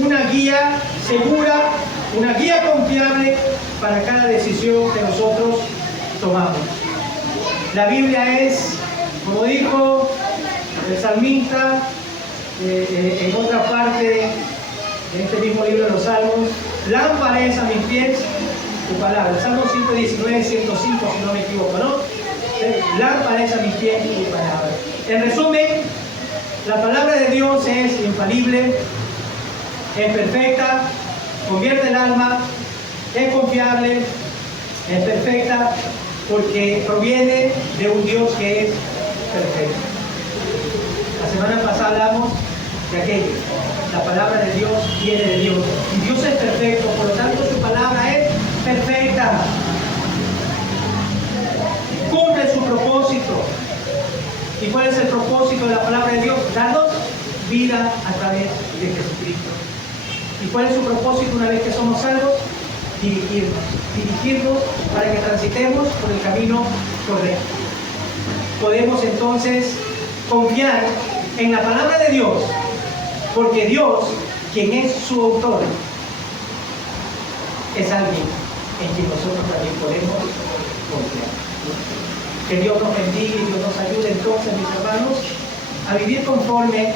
una guía segura, una guía confiable para cada decisión que nosotros tomamos. La Biblia es, como dijo el salmista en otra parte de este mismo libro de los Salmos, lámpara es a mis pies tu palabra. Salmo 119, 105, si no me equivoco, ¿no? Lámpara es a mis pies tu palabra. En resumen, la palabra de Dios es infalible, es perfecta, convierte el alma, es confiable, es perfecta, porque proviene de un Dios que es perfecto. La semana pasada hablamos de aquello. La palabra de Dios viene de Dios. Y Dios es perfecto, por lo tanto su palabra es perfecta. Cumple su propósito. ¿Y cuál es el propósito de la palabra de Dios? Darnos vida a través de Jesucristo. ¿Y cuál es su propósito una vez que somos salvos? Dirigirnos para que transitemos por el camino correcto. Podemos entonces confiar en la palabra de Dios, porque Dios, quien es su autor, es alguien en quien nosotros también podemos confiar. Que Dios nos bendiga y Dios nos ayude entonces, mis hermanos, a vivir conforme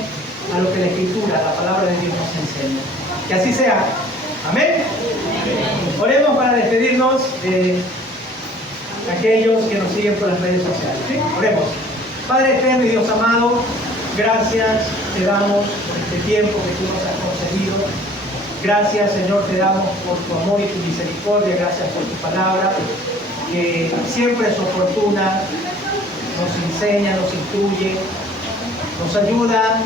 a lo que la Escritura, la palabra de Dios nos enseña. Que así sea. Amén. Oremos para despedirnos de aquellos que nos siguen por las redes sociales. ¿Sí? Oremos. Padre eterno y Dios amado, gracias te damos por este tiempo que tú nos has concedido. Gracias, Señor, te damos por tu amor y tu misericordia. Gracias por tu palabra, que siempre es oportuna, nos enseña, nos instruye, nos ayuda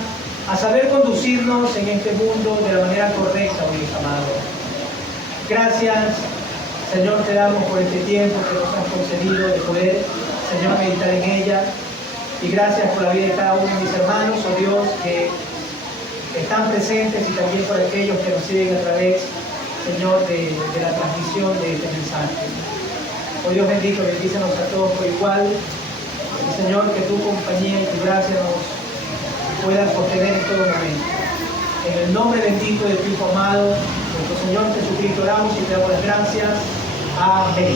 a saber conducirnos en este mundo de la manera correcta, mi Dios amado. Gracias, Señor, te damos por este tiempo que nos has concedido de poder, Señor, meditar en ella. Y gracias por la vida de cada uno de mis hermanos, oh Dios, que están presentes, y también por aquellos que nos siguen a través, Señor, de la transmisión de este mensaje. Oh Dios bendito, bendícenos a todos por igual. Y Señor, que tu compañía y tu gracia nos puedan sostener en todo momento. En el nombre bendito de tu Hijo amado, nuestro Señor Jesucristo, oramos y te damos las gracias. Amén.